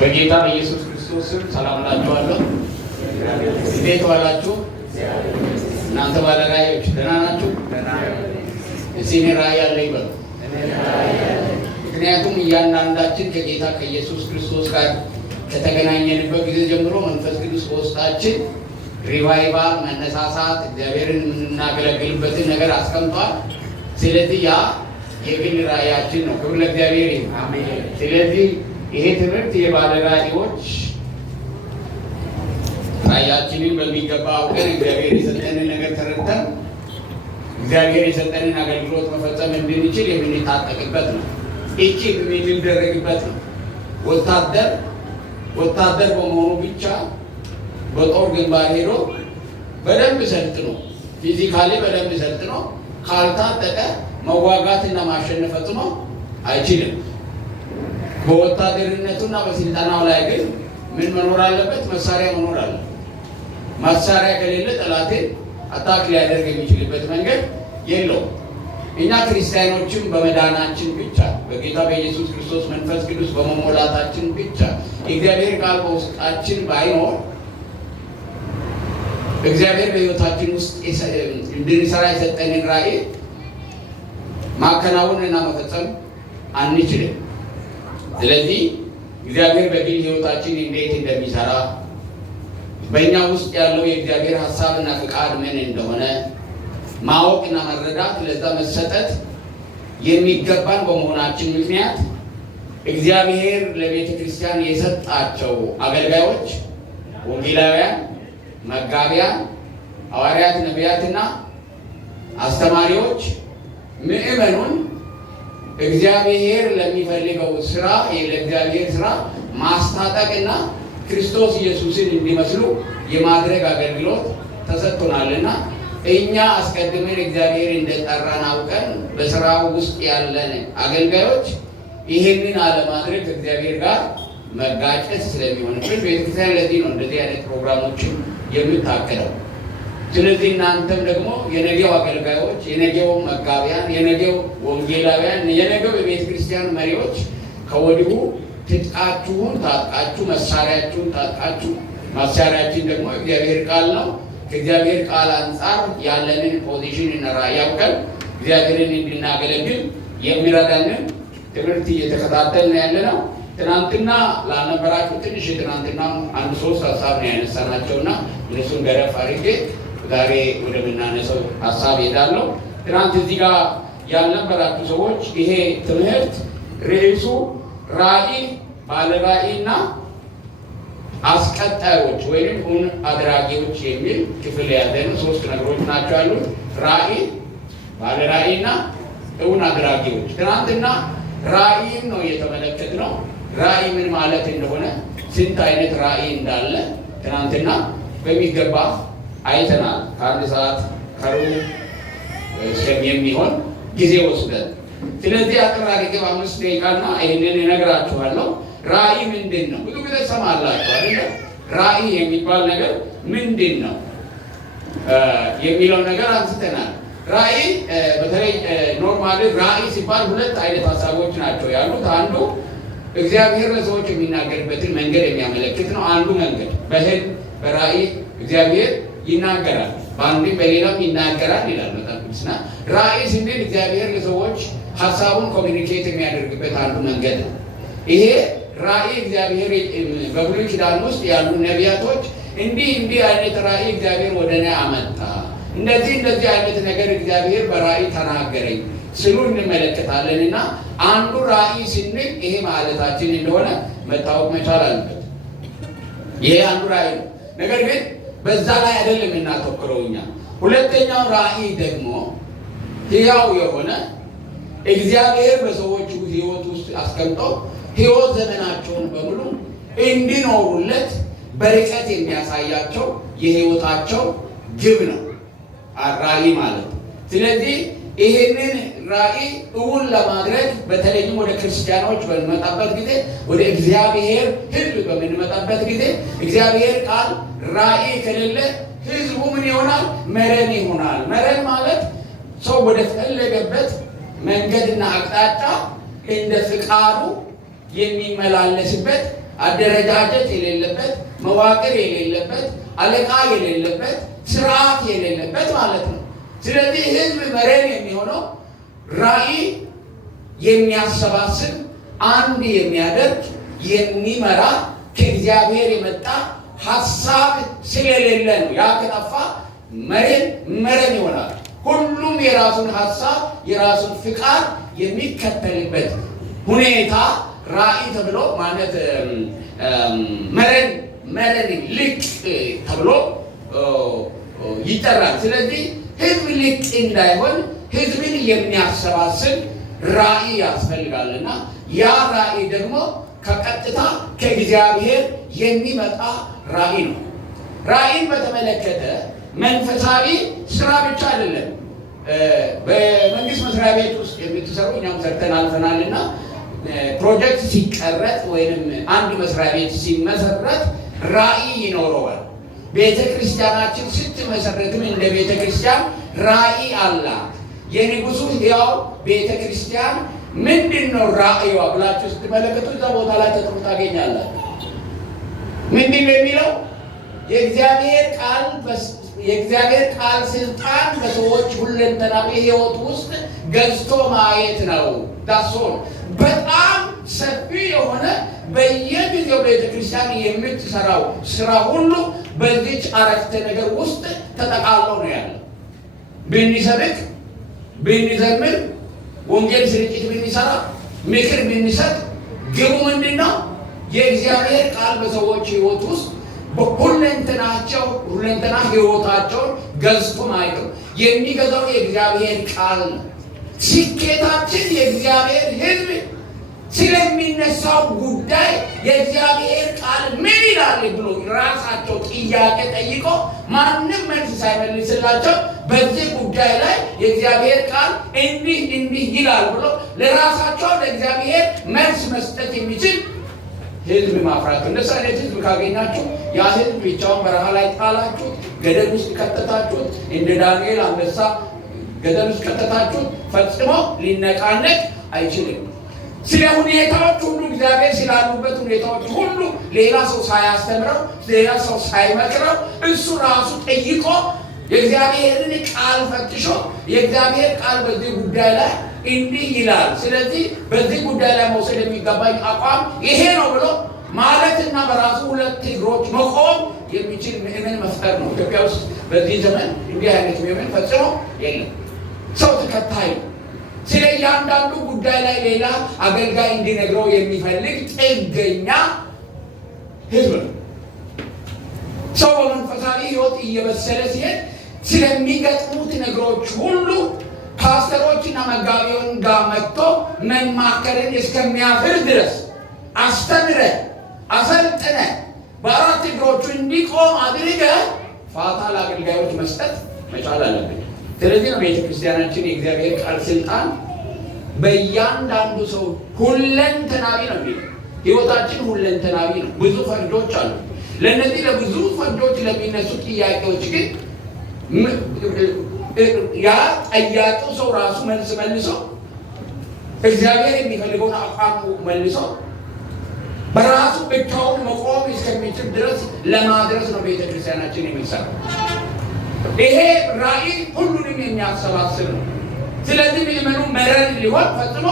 በጌታ በኢየሱስ ክርስቶስ ስም ሰላም እላችኋለሁ። እንዴት ዋላችሁ? እናንተ ባለራእዮች ደህና ናችሁ? እስኪ እኔ ራእይ አለኝ በሉ። ምክንያቱም እያንዳንዳችን ከጌታ ከኢየሱስ ክርስቶስ ጋር ከተገናኘንበት ጊዜ ጀምሮ መንፈስ ቅዱስ በውስጣችን ሪቫይቫል፣ መነሳሳት፣ እግዚአብሔርን የምናገለግልበትን ነገር አስቀምጧል። ስለዚህ ያ የግል ራእያችን ነው። ክብር ለእግዚአብሔር ይሁን። ስለዚህ ይሄ ትምህርት የባለ ራእዮች ራእያችንን በሚገባ አውቀን እግዚአብሔር የሰጠንን ነገር ተረድተን እግዚአብሔር የሰጠንን አገልግሎት መፈጸም እንድንችል የምንታጠቅበት ነው። እቺ የምንደረግበት ነው። ወታደር በመሆኑ ብቻ በጦር ግንባር ሄዶ በደንብ ሰልጥኖ ፊዚካሊ በደንብ ሰልጥኖ ካልታጠቀ መዋጋትና ማሸነፍ ፈጽሞ አይችልም። በወታደርነቱና በስልጠናው ላይ ግን ምን መኖር አለበት? መሳሪያ መኖር አለበት። መሳሪያ ከሌለ ጠላትን አታክ ሊያደርግ የሚችልበት መንገድ የለውም። እኛ ክርስቲያኖችም በመዳናችን ብቻ በጌታ በኢየሱስ ክርስቶስ መንፈስ ቅዱስ በመሞላታችን ብቻ እግዚአብሔር ቃል በውስጣችን ባይኖር እግዚአብሔር በሕይወታችን ውስጥ እንድንሰራ የሰጠንን ራእይ ማከናወን እና መፈጸም አንችልም። ስለዚህ እግዚአብሔር በግል ሕይወታችን እንዴት እንደሚሰራ በእኛ ውስጥ ያለው የእግዚአብሔር ሀሳብና ፍቃድ ምን እንደሆነ ማወቅና መረዳት ለዛ መሰጠት የሚገባን በመሆናችን ምክንያት እግዚአብሔር ለቤተ ክርስቲያን የሰጣቸው አገልጋዮች፣ ወንጌላውያን፣ መጋቢያን፣ ሐዋርያት፣ ነቢያትና አስተማሪዎች ምእመኑን እግዚአብሔር ለሚፈልገው ስራ ለእግዚአብሔር ስራ ማስታጠቅና ክርስቶስ ኢየሱስን እንዲመስሉ የማድረግ አገልግሎት ተሰጥቶናልና እኛ አስቀድመን እግዚአብሔር እንደጠራን አውቀን በስራው ውስጥ ያለን አገልጋዮች ይህንን አለማድረግ ከእግዚአብሔር ጋር መጋጨት ስለሚሆንብን ቤተክርስቲያን ለዚህ ነው እንደዚህ አይነት ፕሮግራሞችን የምታቀደው። ስለዚህ እናንተም ደግሞ የነገው አገልጋዮች፣ የነገው መጋቢያን፣ የነገው ወንጌላውያን፣ የነገው የቤተ ክርስቲያን መሪዎች ከወዲሁ ትጥቃችሁን ታጥቃችሁ መሳሪያችሁን ታጥቃችሁ፣ መሳሪያችን ደግሞ እግዚአብሔር ቃል ነው። ከእግዚአብሔር ቃል አንጻር ያለንን ፖዚሽን እና ራእይ አውቀን እግዚአብሔርን እንድናገለግል የሚረዳንን ትምህርት እየተከታተልን ያለ ነው። ትናንትና ላልነበራችሁ ትንሽ የትናንትና አንድ ሶስት ሀሳብ ነው ያነሳናቸውና እነሱን ገረፍ አድርጌ ዛሬ ወደምናነሳው ሀሳብ ሄዳለሁ። ትናንት እዚህ ጋር ያልነበራችሁ ሰዎች ይሄ ትምህርት ርዕሱ ራእይ፣ ባለ ራእይና አስቀጣዮች ወይም እውን አድራጊዎች የሚል ክፍል ያለን ሶስት ነገሮች ናቸው ያሉት። ራእይ፣ ባለ ራእይና እውን አድራጊዎች። ትናንትና ራእይን ነው የተመለከትነው። ራእይ ምን ማለት እንደሆነ፣ ስንት አይነት ራእይ እንዳለ ትናንትና በሚገባ አይተናል። ከአንድ ሰዓት ከሩብ የሚሆን ጊዜ ወስደን። ስለዚህ አጥር አድርጌ በ5 ደቂቃና ይህንን እነግራችኋለሁ። ራእይ ምንድን ነው? ብዙ ጊዜ ሰማላችሁ አይደለ? ራእይ የሚባል ነገር ምንድን ነው የሚለው ነገር አንስተናል። ራእይ በተለይ ኖርማሊ ራእይ ሲባል ሁለት አይነት ሀሳቦች ናቸው ያሉት። አንዱ እግዚአብሔር ለሰዎች የሚናገርበትን መንገድ የሚያመለክት ነው። አንዱ መንገድ በህልም በራእይ እግዚአብሔር ይናገራል፣ በአንድም በሌላም ይናገራል ይላል መጽሐፍ ቅዱስና ራእይ ስንል እግዚአብሔር ለሰዎች ሀሳቡን ኮሚኒኬት የሚያደርግበት አንዱ መንገድ ነው። ይሄ ራእይ እግዚአብሔር በብሉይ ኪዳን ውስጥ ያሉ ነቢያቶች እንዲህ አይነት ራእይ እግዚአብሔር ወደ እኔ አመጣ፣ እንደዚህ አይነት ነገር እግዚአብሔር በራእይ ተናገረኝ ስሉ እንመለከታለን። እና አንዱ ራእይ ስንል ይሄ ማለታችን እንደሆነ መታወቅ መቻል አለበት። ይሄ አንዱ ራእይ ነው። ነገር ግን በዛ ላይ አይደለም እናተኩረው እኛ። ሁለተኛው ራእይ ደግሞ ሕያው የሆነ እግዚአብሔር በሰዎች ሕይወት ውስጥ አስቀምጦ ሕይወት ዘመናቸውን በሙሉ እንዲኖሩለት በርቀት የሚያሳያቸው የሕይወታቸው ግብ ነው ራእይ ማለት። ስለዚህ ይህንን ራእይ እውን ለማድረግ በተለይም ወደ ክርስቲያኖች በምንመጣበት ጊዜ፣ ወደ እግዚአብሔር ሕዝብ በምንመጣበት ጊዜ እግዚአብሔር ቃል ራእይ ከሌለ ሕዝቡ ምን ይሆናል? መረን ይሆናል። መረን ማለት ሰው ወደ ፈለገበት መንገድና አቅጣጫ እንደ ፍቃዱ የሚመላለስበት አደረጃጀት የሌለበት፣ መዋቅር የሌለበት፣ አለቃ የሌለበት፣ ስርዓት የሌለበት ማለት ነው። ስለዚህ ህዝብ መረን የሚሆነው ራዕይ የሚያሰባስብ አንድ የሚያደርግ የሚመራ ከእግዚአብሔር የመጣ ሀሳብ ስለሌለ ነው። ያ ከጠፋ መረን ይሆናል። ሁሉም የራሱን ሀሳብ የራሱን ፍቃድ የሚከተልበት ሁኔታ ራዕይ ተብሎ ማለት መረን ልቅ ተብሎ ይጠራል። ስለዚህ ህዝብ ልቅ እንዳይሆን ህዝብን የሚያሰባስብ ራዕይ ያስፈልጋልና ያ ራዕይ ደግሞ ከቀጥታ ከእግዚአብሔር የሚመጣ ራዕይ ነው። ራዕይን በተመለከተ መንፈሳዊ ስራ ብቻ አይደለም። በመንግስት መስሪያ ቤት ውስጥ የምትሰሩ እኛም ሰርተን አልፈናልና ፕሮጀክት ሲቀረጥ ወይም አንድ መስሪያ ቤት ሲመሰረት ራዕይ ይኖረዋል። ቤተ ክርስቲያናችን ስትመሰረትም እንደ ቤተ ክርስቲያን ራዕይ አላት። የንጉሱ ሕያው ቤተ ክርስቲያን ምንድን ነው ራዕይዋ ብላችሁ ስትመለከቱ እዛ ቦታ ላይ ተጽፎ ታገኛላችሁ። ምንድን ነው የሚለው? የእግዚአብሔር ቃል ስልጣን በሰዎች ሁለንተናዊ ሕይወት ውስጥ ገዝቶ ማየት ነው። ዳሶን በጣም ሰፊ የሆነ በየጊዜው ቤተክርስቲያን የምትሰራው ስራ ሁሉ በዚች አረፍተ ነገር ውስጥ ተጠቃሎ ነው ያለው። ብንሰብክ፣ ብንዘምር፣ ወንጌል ስርጭት ብንሰራ፣ ምክር ብንሰጥ ግቡ ምንድን ነው? የእግዚአብሔር ቃል በሰዎች ሕይወት ውስጥ ሁለንተና ሕይወታቸውን ገዝቶ ማየት ነው። የሚገዛው የእግዚአብሔር ቃል ነው። ስኬታችን የእግዚአብሔር ሕዝብ ስለሚነሳው ጉዳይ የእግዚአብሔር ቃል ምን ይላል ብሎ ራሳቸው ጥያቄ ጠይቆ ማንም መልስ ሳይመልስላቸው በዚህ ጉዳይ ላይ የእግዚአብሔር ቃል እንዲህ ይላል ብሎ ለራሳቸው ለእግዚአብሔር መልስ መስጠት የሚችል ህዝብ ማፍራት። እንደዚህ አይነት ህዝብ ካገኛችሁ ያ ህዝብ ብቻውን በረሃ ላይ ጣላችሁት፣ ገደል ውስጥ ከተታችሁት፣ እንደ ዳንኤል አንበሳ ገደል ውስጥ ከተታችሁት ፈጽሞ ሊነቃነቅ አይችልም። ስለ ሁኔታዎች ሁሉ እግዚአብሔር ስላሉበት ሁኔታዎች ሁሉ ሌላ ሰው ሳያስተምረው ሌላ ሰው ሳይመክረው እሱ ራሱ ጠይቆ የእግዚአብሔርን ቃል ፈትሾ የእግዚአብሔር ቃል በዚህ ጉዳይ ላይ እንዲህ ይላል፣ ስለዚህ በዚህ ጉዳይ ላይ መውሰድ የሚገባኝ አቋም ይሄ ነው ብሎ ማለትና በራሱ ሁለት እግሮች መቆም የሚችል ምዕመን መፍጠር ነው። ኢትዮጵያ ውስጥ በዚህ ዘመን እንዲህ አይነት ምዕመን ፈጽሞ የለም። ሰው ተከታይ ነው። ስለ እያንዳንዱ ጉዳይ ላይ ሌላ አገልጋይ እንዲነግረው የሚፈልግ ጥገኛ ህዝብ ነው። ሰው በመንፈሳዊ ህይወት እየበሰለ ሲሄድ ስለሚገጥሙት ነገሮች ሁሉ ፓስተሮችና መጋቢውን ጋር መጥቶ መማከርን እስከሚያፍር ድረስ አስተምረ አሰልጥነ በአራት እግሮቹ እንዲቆም አድርገ ፋታ ለአገልጋዮች መስጠት መቻል አለብን። ስለዚህ ነው ቤተክርስቲያናችን የእግዚአብሔር ቃል ስልጣን በእያንዳንዱ ሰው ሁለንተናዊ ነው የሚለው። ህይወታችን ሁለንተናዊ ነው። ብዙ ፈርጆች አሉ። ለእነዚህ ለብዙ ፈርጆች ለሚነሱ ጥያቄዎች ግን ያ ጠያቂው ሰው ራሱ መልስ መልሶ እግዚአብሔር የሚፈልገውን አቋም መልሶ በራሱ ብቻውን መቆም እስከሚችል ድረስ ለማድረስ ነው ቤተክርስቲያናችን የሚሰራው። ይሄ ራዕይ ሁሉንም የሚያሰባስብ ነው። ስለዚህ ምዕመኑ መረን ሊሆን ፈጽሞ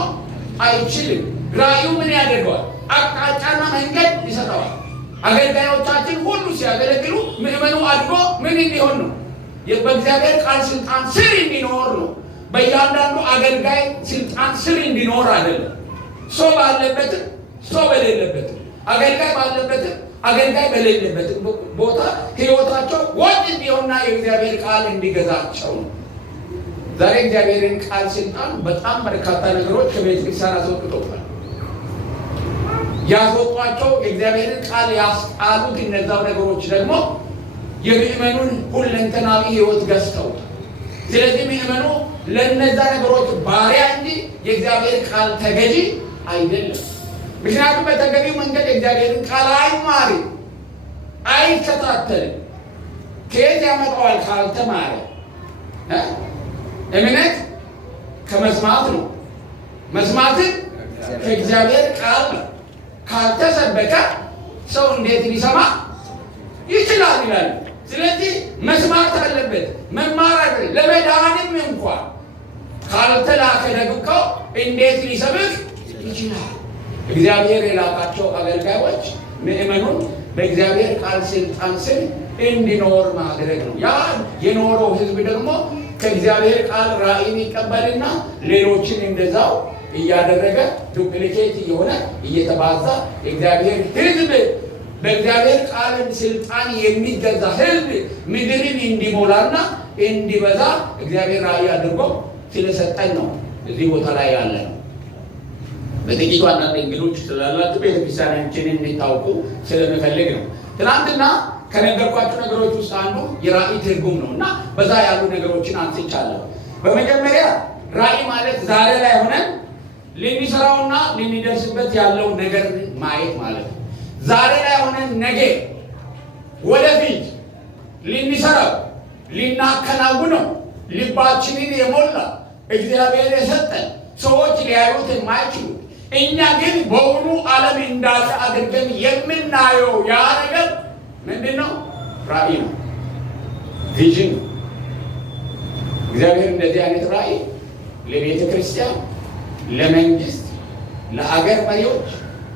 አይችልም። ራዕዩ ምን ያደርገዋል? አቅጣጫና መንገድ ይሰጠዋል። አገልጋዮቻችን ሁሉ ሲያገለግሉ ምዕመኑ አድጎ ምን እንዲሆን ነው? በእግዚአብሔር ቃል ስልጣን ስር እንዲኖር ነው። በእያንዳንዱ አገልጋይ ስልጣን ስር እንዲኖር አይደለም። ሰው ባለበትም ሰው በሌለበትም፣ አገልጋይ ባለበትም አገልጋይ በሌለበትም ቦታ ህይወታቸው ወጥ እንዲሆንና የእግዚአብሔር ቃል እንዲገዛቸው ነው። ዛሬ እግዚአብሔርን ቃል ስልጣን በጣም በርካታ ነገሮች ከቤተ ክርስቲያን አስወጥቶታል። ያስወጧቸው የእግዚአብሔርን ቃል ያስጣሉት እነዛው ነገሮች ደግሞ የምዕመኑን ሁለንተናዊ ህይወት ገዝተውታል። ስለዚህ ምዕመኑ ለእነዛ ነገሮች ባሪያ እንጂ የእግዚአብሔር ቃል ተገዢ አይደለም። ምክንያቱም በተገቢው መንገድ የእግዚአብሔርን ቃል አይማርም፣ አይከታተልም። ከየት ያመጣዋል? ካልተማረ። እምነት ከመስማት ነው፣ መስማትን ከእግዚአብሔር ቃል ነው። ካልተሰበከ ሰው እንዴት ሊሰማ ይችላል ይላል። ስለዚህ መስማት አለበት፣ መማር አለበት። ለመዳንም እንኳን ካልተላከ ደግሞ እንዴት ሊሰብክ ይችላል? እግዚአብሔር የላካቸው አገልጋዮች ምእመኑን በእግዚአብሔር ቃል ስልጣን ስር እንዲኖር ማድረግ ነው። ያ የኖረው ህዝብ ደግሞ ከእግዚአብሔር ቃል ራእይን ይቀበልና ሌሎችን እንደዛው እያደረገ ዱፕሊኬት እየሆነ እየተባዛ እግዚአብሔር ህዝብ በእግዚአብሔር ቃል ስልጣን የሚገዛ ህዝብ ምድርን እንዲሞላና እንዲበዛ እግዚአብሔር ራእይ አድርጎ ስለሰጠን ነው እዚህ ቦታ ላይ ያለ ነው። በጥቂቱ አንዳንድ እንግዶች ስላላችሁ ቤተክርስቲያናችንን እንድታውቁ ስለምፈልግ ነው። ትናንትና ከነገርኳችሁ ነገሮች ውስጥ አንዱ የራእይ ትርጉም ነው እና በዛ ያሉ ነገሮችን አንስቻለሁ። በመጀመሪያ ራእይ ማለት ዛሬ ላይ ሆነን ልንሰራውና ልንደርስበት ያለው ነገር ማየት ማለት ነው። ዛሬ ላይ ሆነን ነገ ወደፊት ልንሰራው ልናከናውነው ልባችንን የሞላ እግዚአብሔር የሰጠን ሰዎች ሊያዩት የማይችሉት እኛ ግን በውኑ ዓለም እንዳለ አድርገን የምናየው ያ ነገር ምንድን ነው? ራእይ ነው፣ ቪዥን ነው። እግዚአብሔር እንደዚህ አይነት ራእይ ለቤተ ክርስቲያን፣ ለመንግስት፣ ለአገር መሪዎች፣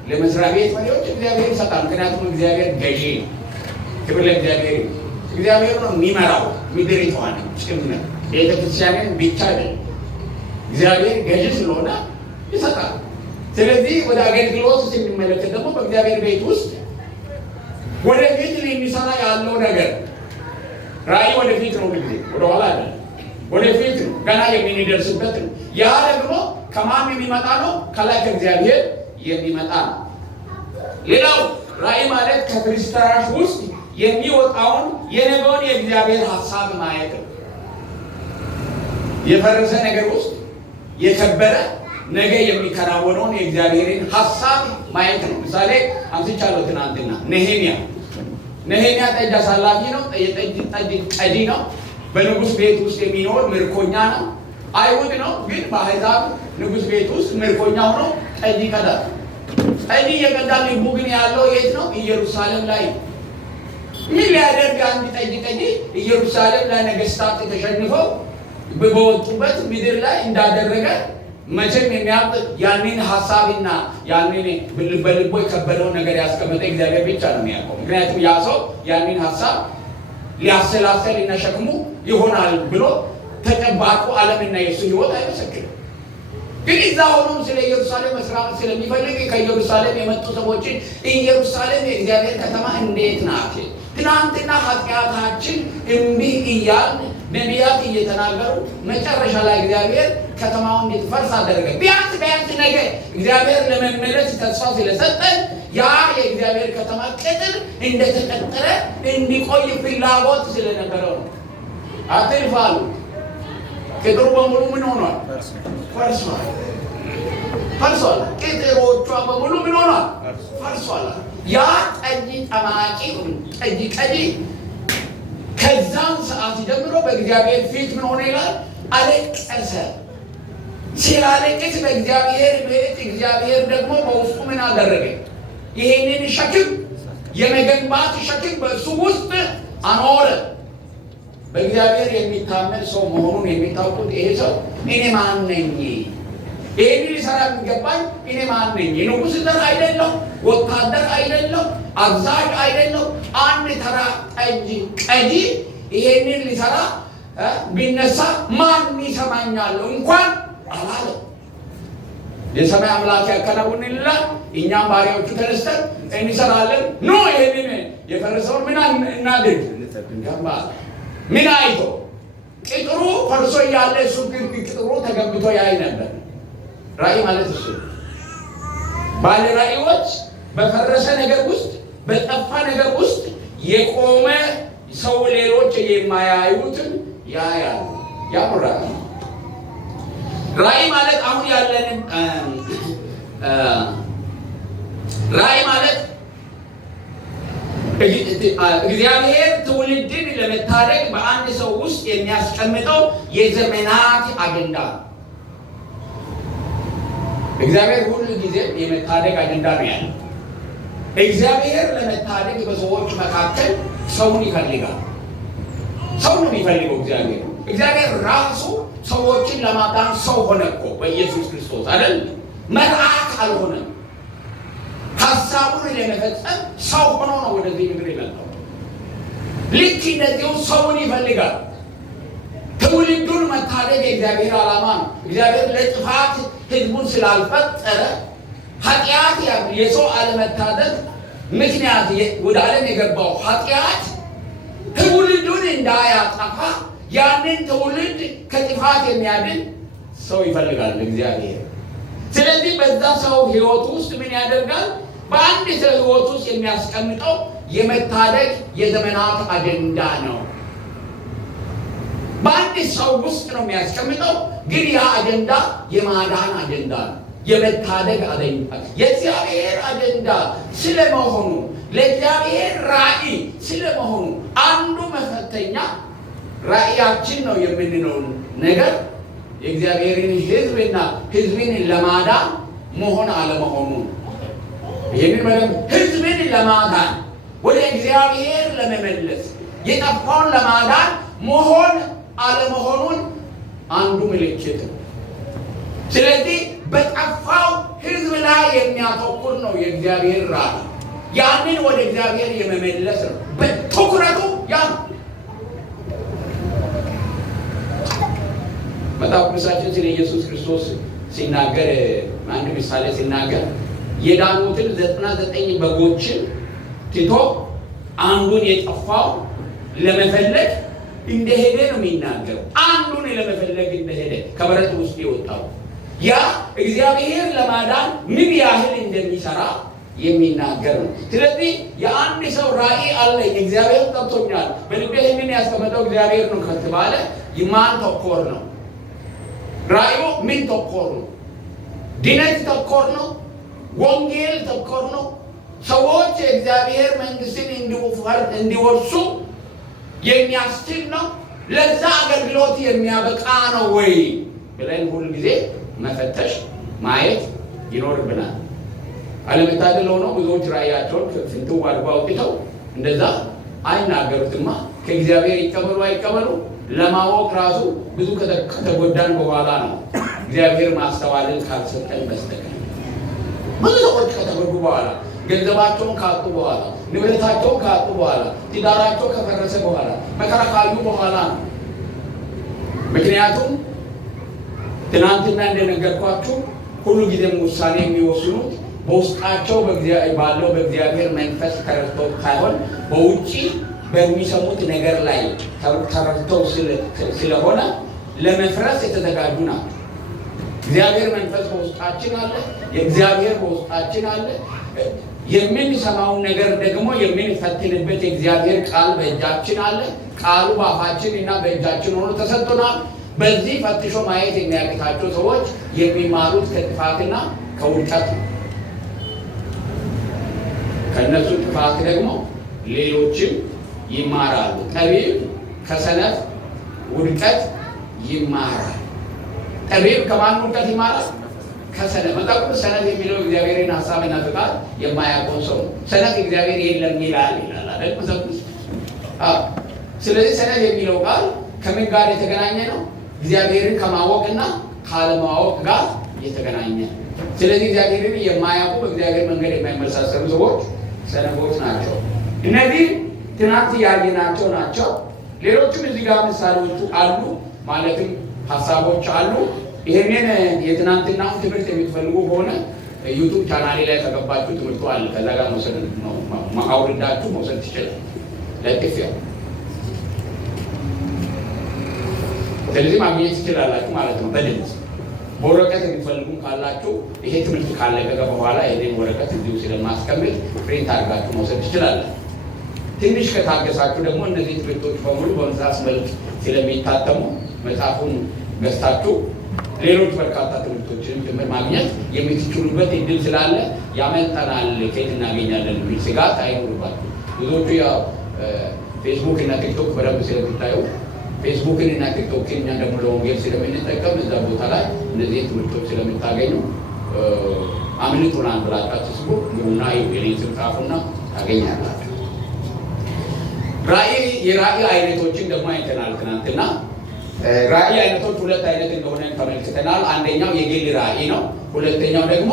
ለመስሪያ ቤት መሪዎች እግዚአብሔር ይሰጣል። ምክንያቱም እግዚአብሔር ገዢ ነው። ክብር ለእግዚአብሔር። እግዚአብሔር ነው የሚመራው ምድሪቷን ጭምር፣ ቤተ ክርስቲያንን ብቻ አይደለም። እግዚአብሔር ገዢ ስለሆነ ይሰጣል። ስለዚህ ወደ አገልግሎት ስንመለከት ደግሞ በእግዚአብሔር ቤት ውስጥ ወደፊት ሊሰራ ያለው ነገር ራእይ ወደፊት ነው፣ ጊዜ ወደኋላ አይደለም፣ ወደፊት ነው፣ ገና የምንደርስበት ነው። ያ ደግሞ ከማን የሚመጣ ነው? ከላይ ከእግዚአብሔር የሚመጣ ነው። ሌላው ራእይ ማለት ከፍርስራሽ ውስጥ የሚወጣውን የነገውን የእግዚአብሔር ሀሳብ ማየት ነው። የፈረሰ ነገር ውስጥ የከበረ ነገ የሚከናወነውን የእግዚአብሔርን ሀሳብ ማየት ነው። ምሳሌ አንስቻለሁ ትናንትና። ነህምያ ጠጅ አሳላፊ ነው፣ ጠጅ ቀጂ ነው። በንጉሥ ቤት ውስጥ የሚኖር ምርኮኛ ነው። አይሁድ ነው፣ ግን በአሕዛብ ንጉሥ ቤት ውስጥ ምርኮኛ ሆኖ ጠጅ ይቀዳል። ጠጅ እየቀዳ ልቡ ግን ያለው የት ነው? ኢየሩሳሌም ላይ። ምን ሊያደርግ አንድ ጠጅ ቀጂ ኢየሩሳሌም ላይ ነገሥታት ተሸንፈው በወጡበት ምድር ላይ እንዳደረገ መቼም የሚያውቅ ያንን ሀሳብና ያንን በልቦ የከበደው ነገር ያስቀመጠ እግዚአብሔር ብቻ ነው የሚያውቀው። ምክንያቱም ያ ሰው ያንን ሀሳብ ሊያሰላሰል እና ሸክሙ ይሆናል ብሎ ተጨባጩ ዓለምና የሱ ሕይወት አይመሰክርም። ግን እዛ ሆኖም ስለ ኢየሩሳሌም መስራት ስለሚፈልግ ከኢየሩሳሌም የመጡ ሰዎችን ኢየሩሳሌም የእግዚአብሔር ከተማ እንዴት ናት? ትናንትና ኃጢአታችን እምቢ እያልን ነቢያት እየተናገሩ መጨረሻ ላይ እግዚአብሔር ከተማውን እንድትፈርስ አደረገ። ቢያንስ ነገ እግዚአብሔር ለመመለስ ተስፋ ስለሰጠን ያ የእግዚአብሔር ከተማ ቅጥር እንደተቀጠረ እንዲቆይ ፍላጎት ስለነበረው ነው። አትልፋሉ። ቅጥሩ በሙሉ ምን ሆኗል? ፈርሷል። ቅጥሮቿ በሙሉ ምን ሆኗል? ፈርሷል። ያ ጠጅ ጠማቂ ጠጅ ቀጂ ከዛም ሰዓት ጀምሮ በእግዚአብሔር ፊት ምን ሆነ ይላል? አለቀሰ። ሲያለቅስ በእግዚአብሔር ቤት እግዚአብሔር ደግሞ በውስጡ ምን አደረገ? ይሄንን ሸክም የመገንባት ሸክም በእሱ ውስጥ አኖረ። በእግዚአብሔር የሚታመን ሰው መሆኑን የሚታውቁት ይሄ ሰው እኔ ማን ነኝ? ይሄን ሊሰራ የሚገባኝ እኔ ማን ነኝ? የንጉሥ ዘር አይደለም፣ ወታደር አይደለም፣ አዛዥ አይደለም። አንድ ተራ ጠጅ ቀጂ ይሄንን ሊሰራ ቢነሳ ማን ይሰማኛል እንኳን አላለም። የሰማይ አምላክ ያከናውንልናል፣ እኛም ባሪያዎቹ ተነስተን እንሰራለን። ኖ ይሄንን የፈረሰውን ምን እናድርግ? እንገንባ። ምን አይቶ ቅጥሩ ፈርሶ እያለ እሱ ግን ቅጥሩ ተገንብቶ ያይ ነበር። ራእይ ማለት እሱ። ባለ ራእዮች በፈረሰ ነገር ውስጥ በጠፋ ነገር ውስጥ የቆመ ሰው ሌሎች የማያዩትን ያያሉ፣ ያምራሉ። ራእይ ማለት አሁን ያለን ራእይ ማለት እግዚአብሔር ትውልድን ለመታደግ በአንድ ሰው ውስጥ የሚያስቀምጠው የዘመናት አጀንዳ። እግዚአብሔር ሁሉ ጊዜ የመታደግ አጀንዳ ነው ያለው። እግዚአብሔር ለመታደግ በሰዎች መካከል ሰውን ይፈልጋል። ሰው ነው የሚፈልገው እግዚአብሔር ራሱ ሰዎችን ለማዳን ሰው ሆነ እኮ በኢየሱስ ክርስቶስ አይደል? መልአክ አልሆነም። ሀሳቡን ለመፈጸም ሰው ሆኖ ነው ወደዚህ ምድር የመጣው። ልክ እንደዚሁ ሰውን ይፈልጋል። ትውልዱን መታደግ የእግዚአብሔር ዓላማ ነው። እግዚአብሔር ለጥፋት ሕዝቡን ስላልፈጠረ ኃጢአት የሰው አለመታደግ ምክንያት ወደ ዓለም የገባው ኃጢአት ትውልዱን እንዳያጠፋ ያንን ትውልድ ከጥፋት የሚያድን ሰው ይፈልጋል እግዚአብሔር። ስለዚህ በዛ ሰው ሕይወት ውስጥ ምን ያደርጋል? በአንድ ሰው ሕይወት ውስጥ የሚያስቀምጠው የመታደግ የዘመናት አጀንዳ ነው። በአንድ ሰው ውስጥ ነው የሚያስቀምጠው። ግን ያ አጀንዳ የማዳን አጀንዳ ነው። የመታደግ አጀንዳ የእግዚአብሔር አጀንዳ ስለመሆኑ ለእግዚአብሔር ራእይ ስለመሆኑ አንዱ መፈተኛ ራእያችን ነው የምንለውን ነገር የእግዚአብሔርን ሕዝብና ሕዝብን ለማዳን መሆን አለመሆኑ ይህንን በደንብ ሕዝብን ለማዳን ወደ እግዚአብሔር ለመመለስ የጠፋውን ለማዳን መሆን አለመሆኑን አንዱ ምልክት ነው። ስለዚህ በጠፋው ሕዝብ ላይ የሚያተኩር ነው የእግዚአብሔር ራእይ። ያንን ወደ እግዚአብሔር የመመለስ ነው በትኩረቱ። ያ መጽሐፍ ቅዱሳችን ስለ ኢየሱስ ክርስቶስ ሲናገር አንድ ምሳሌ ሲናገር የዳኑትን 99 በጎችን ትቶ አንዱን የጠፋው ለመፈለግ እንደሄደ ነው የሚናገረው። አንዱን ለመፈለግ እንደሄደ ከበረት ውስጥ የወጣው ያ እግዚአብሔር ለማዳን ምን ያህል እንደሚሰራ የሚናገር ነው። ስለዚህ የአንድ ሰው ራእይ አለኝ፣ እግዚአብሔር ጠርቶኛል፣ በልቤ ምን ያስቀመጠው እግዚአብሔር ነው ከተባለ ማን ተኮር ነው? ራእዩ ምን ተኮር ነው? ድነት ተኮር ነው? ወንጌል ተኮር ነው? ሰዎች የእግዚአብሔር መንግስትን እንዲወርሱ የሚያስችል ነው? ለዛ አገልግሎት የሚያበቃ ነው ወይ ብለን ሁሉ ጊዜ መፈተሽ ማየት ይኖርብናል። አለመታደል ሆኖ ብዙዎች ራእያቸውን ፍንትው አድርገው አውጥተው እንደዛ አይናገሩትማ። ከእግዚአብሔር ይቀበሉ አይቀበሉ ለማወቅ ራሱ ብዙ ከተጎዳን በኋላ ነው፣ እግዚአብሔር ማስተዋልን ካልሰጠን በስተቀር። ብዙ ሰዎች ከተጎዱ በኋላ፣ ገንዘባቸውን ካጡ በኋላ፣ ንብረታቸውን ካጡ በኋላ፣ ትዳራቸው ከፈረሰ በኋላ፣ መከራ ካዩ በኋላ ነው። ምክንያቱም ትናንትና እንደነገርኳችሁ ሁሉ ጊዜም ውሳኔ የሚወስኑት በውስጣቸው ባለው በእግዚአብሔር መንፈስ ተረድተው ሳይሆን በውጪ በሚሰሙት ነገር ላይ ተረድተው ስለሆነ ለመፍረስ የተዘጋጁ ናቸው። እግዚአብሔር መንፈስ በውስጣችን አለ። የእግዚአብሔር በውስጣችን አለ። የምንሰማውን ነገር ደግሞ የምንፈትንበት የእግዚአብሔር ቃል በእጃችን አለ። ቃሉ በአፋችን እና በእጃችን ሆኖ ተሰጥቶናል። በዚህ ፈትሾ ማየት የሚያቅታቸው ሰዎች የሚማሩት ከጥፋትና ከውድቀት ነው። ከእነሱ ጥፋት ደግሞ ሌሎችም ይማራሉ። ጠቢብ ከሰነፍ ውድቀት ይማራል። ጠቢብ ከማን ውድቀት ይማራል? ከሰነፍ። መጠቁ ሰነፍ የሚለው እግዚአብሔርን ሀሳብና ፍቃድ የማያውቀው ሰው ነው። ሰነፍ እግዚአብሔር የለም ይላል አይደል? ስለዚህ ሰነፍ የሚለው ቃል ከምን ጋር የተገናኘ ነው? እግዚአብሔርን ከማወቅና ካለማወቅ ጋር የተገናኘ። ስለዚህ እግዚአብሔርን የማያውቁ በእግዚአብሔር መንገድ የማይመሳሰሉ ሰዎች ሰነፎች ናቸው። እነዚህ ትናንት ያየናቸው ናቸው። ሌሎችም እዚህ ጋር ምሳሌዎቹ አሉ፣ ማለትም ሀሳቦች አሉ። ይህንን የትናንትናውን ትምህርት የምትፈልጉ ከሆነ ዩቱብ ቻናሌ ላይ ተገባችሁ ትምህርቱ አለ። ከዛ ጋር መውሰድ አውርዳችሁ መውሰድ ትችላል። ለጥፊያ ስለዚህ ማግኘት ትችላላችሁ ማለት ነው በድምፅ። በወረቀት የምትፈልጉም ካላችሁ ይሄ ትምህርት ካለቀቀ በኋላ ይሄን ወረቀት እዚሁ ስለማስቀምጥ ፕሪንት አድርጋችሁ መውሰድ ትችላላችሁ። ትንሽ ከታገሳችሁ ደግሞ እነዚህ ትምህርቶች በሙሉ በመጽሐፍ መልክ ስለሚታተሙ መጽሐፉን ገዝታችሁ ሌሎች በርካታ ትምህርቶችን ጭምር ማግኘት የምትችሉበት እድል ስላለ ያመልጠናል፣ ከየት እናገኛለን የሚል ስጋት አይኖርባችሁ። ብዙዎቹ ያው ፌስቡክ እና ቲክቶክ በደንብ ስለሚታዩ ፌስቡክን እና ቲክቶክን እኛ ደግሞ ለወንጌል ስለምንጠቀም እዛ ቦታ ላይ እነዚህ ትምህርቶች ስለምታገኙ አምልጡናል ብላችሁ አትስቡ። ይሁንና የኔን ስም ጻፉና ታገኛላችሁ። ራእይ የራእይ አይነቶችን ደግሞ አይተናል ትናንትና። ራእይ አይነቶች ሁለት አይነት እንደሆነ ተመልክተናል። አንደኛው የግል ራእይ ነው። ሁለተኛው ደግሞ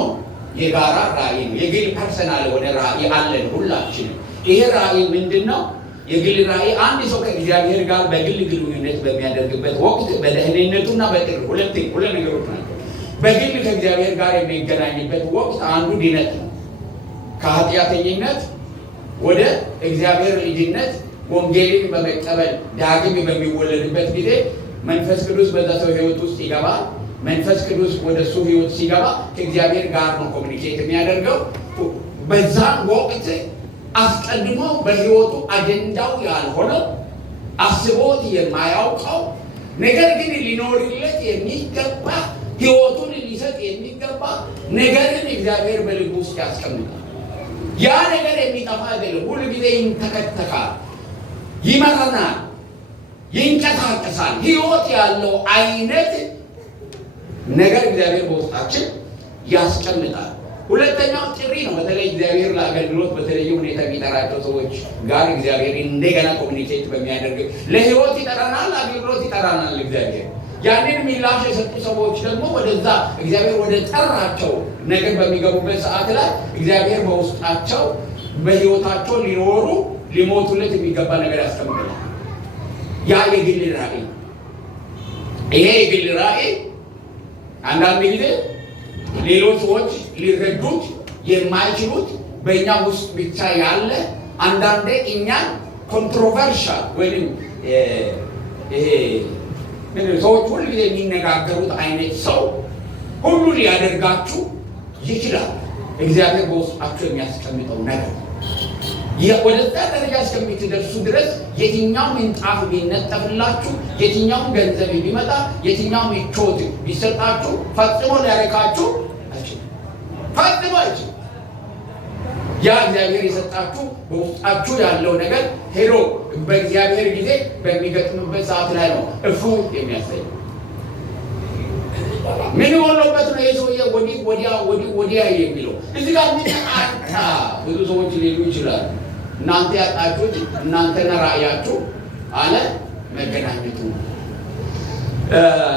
የጋራ ራእይ ነው። የግል ፐርሰናል የሆነ ራእይ አለን ሁላችንም። ይሄ ራእይ ምንድን ነው? የግል ራእይ አንድ ሰው ከእግዚአብሔር ጋር በግል ግንኙነት በሚያደርግበት ወቅት በደህንነቱና በጥር ሁለት ነገሮች ናቸው። በግል ከእግዚአብሔር ጋር የሚገናኝበት ወቅት አንዱ ድነት ነው። ከኃጢአተኝነት ወደ እግዚአብሔር ልጅነት ወንጌልን በመቀበል ዳግም በሚወለድበት ጊዜ መንፈስ ቅዱስ በዛ ሰው ሕይወት ውስጥ ይገባል። መንፈስ ቅዱስ ወደ እሱ ሕይወት ሲገባ ከእግዚአብሔር ጋር ነው ኮሚኒኬት የሚያደርገው። በዛን ወቅት አስቀድሞ በሕይወቱ አጀንዳው ያልሆነው አስቦት የማያውቀው ነገር ግን ሊኖርለት የሚገባ ሕይወቱን ሊሰጥ የሚገባ ነገርን እግዚአብሔር በልቡ ውስጥ ያስቀምጣል። ያ ነገር የሚጠፋ አይደለም። ሁሉ ጊዜ ይንተከተካል፣ ይመረናል፣ ይንቀሳቀሳል። ሕይወት ያለው አይነት ነገር እግዚአብሔር በውስጣችን ያስቀምጣል። ሁለተኛው ጥሪ ነው። በተለይ እግዚአብሔር ለአገልግሎት በተለየ ሁኔታ የሚጠራቸው ሰዎች ጋር እግዚአብሔር እንደገና ኮሚኒኬት በሚያደርግ ለሕይወት ይጠራናል፣ አገልግሎት ይጠራናል እግዚአብሔር። ያንን ምላሽ የሰጡ ሰዎች ደግሞ ወደዛ እግዚአብሔር ወደ ጠራቸው ነገር በሚገቡበት ሰዓት ላይ እግዚአብሔር በውስጣቸው በሕይወታቸው ሊኖሩ ሊሞቱለት የሚገባ ነገር ያስቀምጣል። ያ የግል ራእይ። ይሄ የግል ራእይ አንዳንድ ጊዜ ሌሎች ሰዎች ሊረዱት የማይችሉት በእኛ ውስጥ ብቻ ያለ አንዳንዴ እኛን ኮንትሮቨርሻል ወይም ሰዎች ሁሉ ጊዜ የሚነጋገሩት አይነት ሰው ሁሉ ሊያደርጋችሁ ይችላል። እግዚአብሔር በውስጣችሁ የሚያስቀምጠው ነገር ወደዛ ደረጃ እስከምትደርሱ ድረስ የትኛው ምንጣፍ ቢነጠፍላችሁ፣ የትኛው ገንዘብ ቢመጣ፣ የትኛው ምቾት ቢሰጣችሁ ፈጽሞ ሊያረካችሁ አይችልም። ፈጽሞ አይችልም። ያ እግዚአብሔር የሰጣችሁ በውስጣችሁ ያለው ነገር ሄዶ በእግዚአብሔር ጊዜ በሚገጥምበት ሰዓት ላይ ነው እፎይ የሚያሳየው። ምን ሆኖበት ነው የሰውዬ ወዲያ የሚለው? እዚህ ጋር ምን አጣ? ብዙ ሰዎች ሊሉ ይችላሉ። እናንተ ያጣችሁት እናንተና ራእያችሁ አለ መገናኘቱ ነው።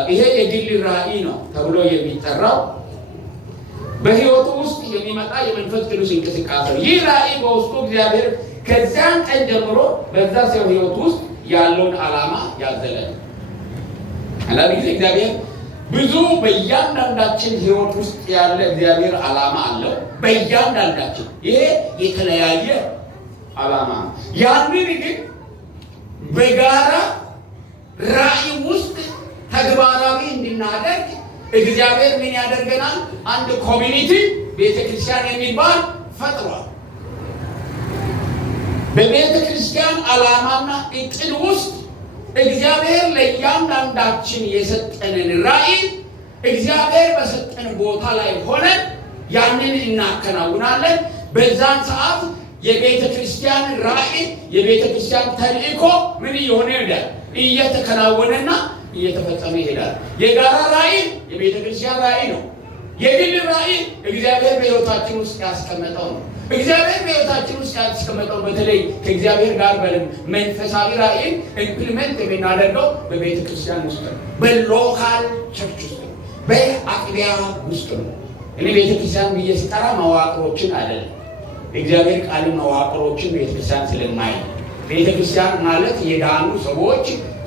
ይሄ የግል ራእይ ነው ተብሎ የሚጠራው በሕይወቱ ውስጥ የሚመጣ የመንፈስ ቅዱስ እንቅስቃሴ ነው። ይህ ራእይ በውስጡ እግዚአብሔር ከዚያን ቀን ጀምሮ በዛ ሰው ሕይወት ውስጥ ያለውን ዓላማ ያዘለ ነው። አንዳንድ ጊዜ እግዚአብሔር ብዙ በእያንዳንዳችን ሕይወት ውስጥ ያለ እግዚአብሔር ዓላማ አለው። በእያንዳንዳችን ይሄ የተለያየ ዓላማ ነው። ያንን ግን በጋራ ራእይ ውስጥ ተግባራዊ እንድናደርግ እግዚአብሔር ምን ያደርገናል? አንድ ኮሚኒቲ ቤተክርስቲያን የሚባል ፈጥሯል። በቤተ ክርስቲያን ዓላማና እቅድ ውስጥ እግዚአብሔር ለእያንዳንዳችን የሰጠንን ራእይ እግዚአብሔር በሰጠን ቦታ ላይ ሆነን ያንን እናከናውናለን። በዛን ሰዓት የቤተ ክርስቲያን ራእይ የቤተ ክርስቲያን ተልእኮ ምን እየሆነ ይሄዳል? እየተከናወነና እየተፈጸመ ይሄዳል። የጋራ ራእይ የቤተ ክርስቲያን ራእይ ነው። የግል ራእይ እግዚአብሔር በሕይወታችን ውስጥ ያስቀመጠው ነው። እግዚአብሔር በሕይወታችን ውስጥ ያስቀመጠው በተለይ ከእግዚአብሔር ጋር መንፈሳዊ ራእይን ኢምፕሊመንት የምናደርገው በቤተ ክርስቲያን ውስጥ ነው። በሎካል ቸርች ውስጥ ነው። በአጥቢያ ውስጥ ነው። እኔ ቤተ ክርስቲያን ብዬ ሲጠራ መዋቅሮችን አይደለም። እግዚአብሔር ቃል መዋቅሮችን ቤተ ክርስቲያን ስለማይ ቤተ ክርስቲያን ማለት የዳኑ ሰዎች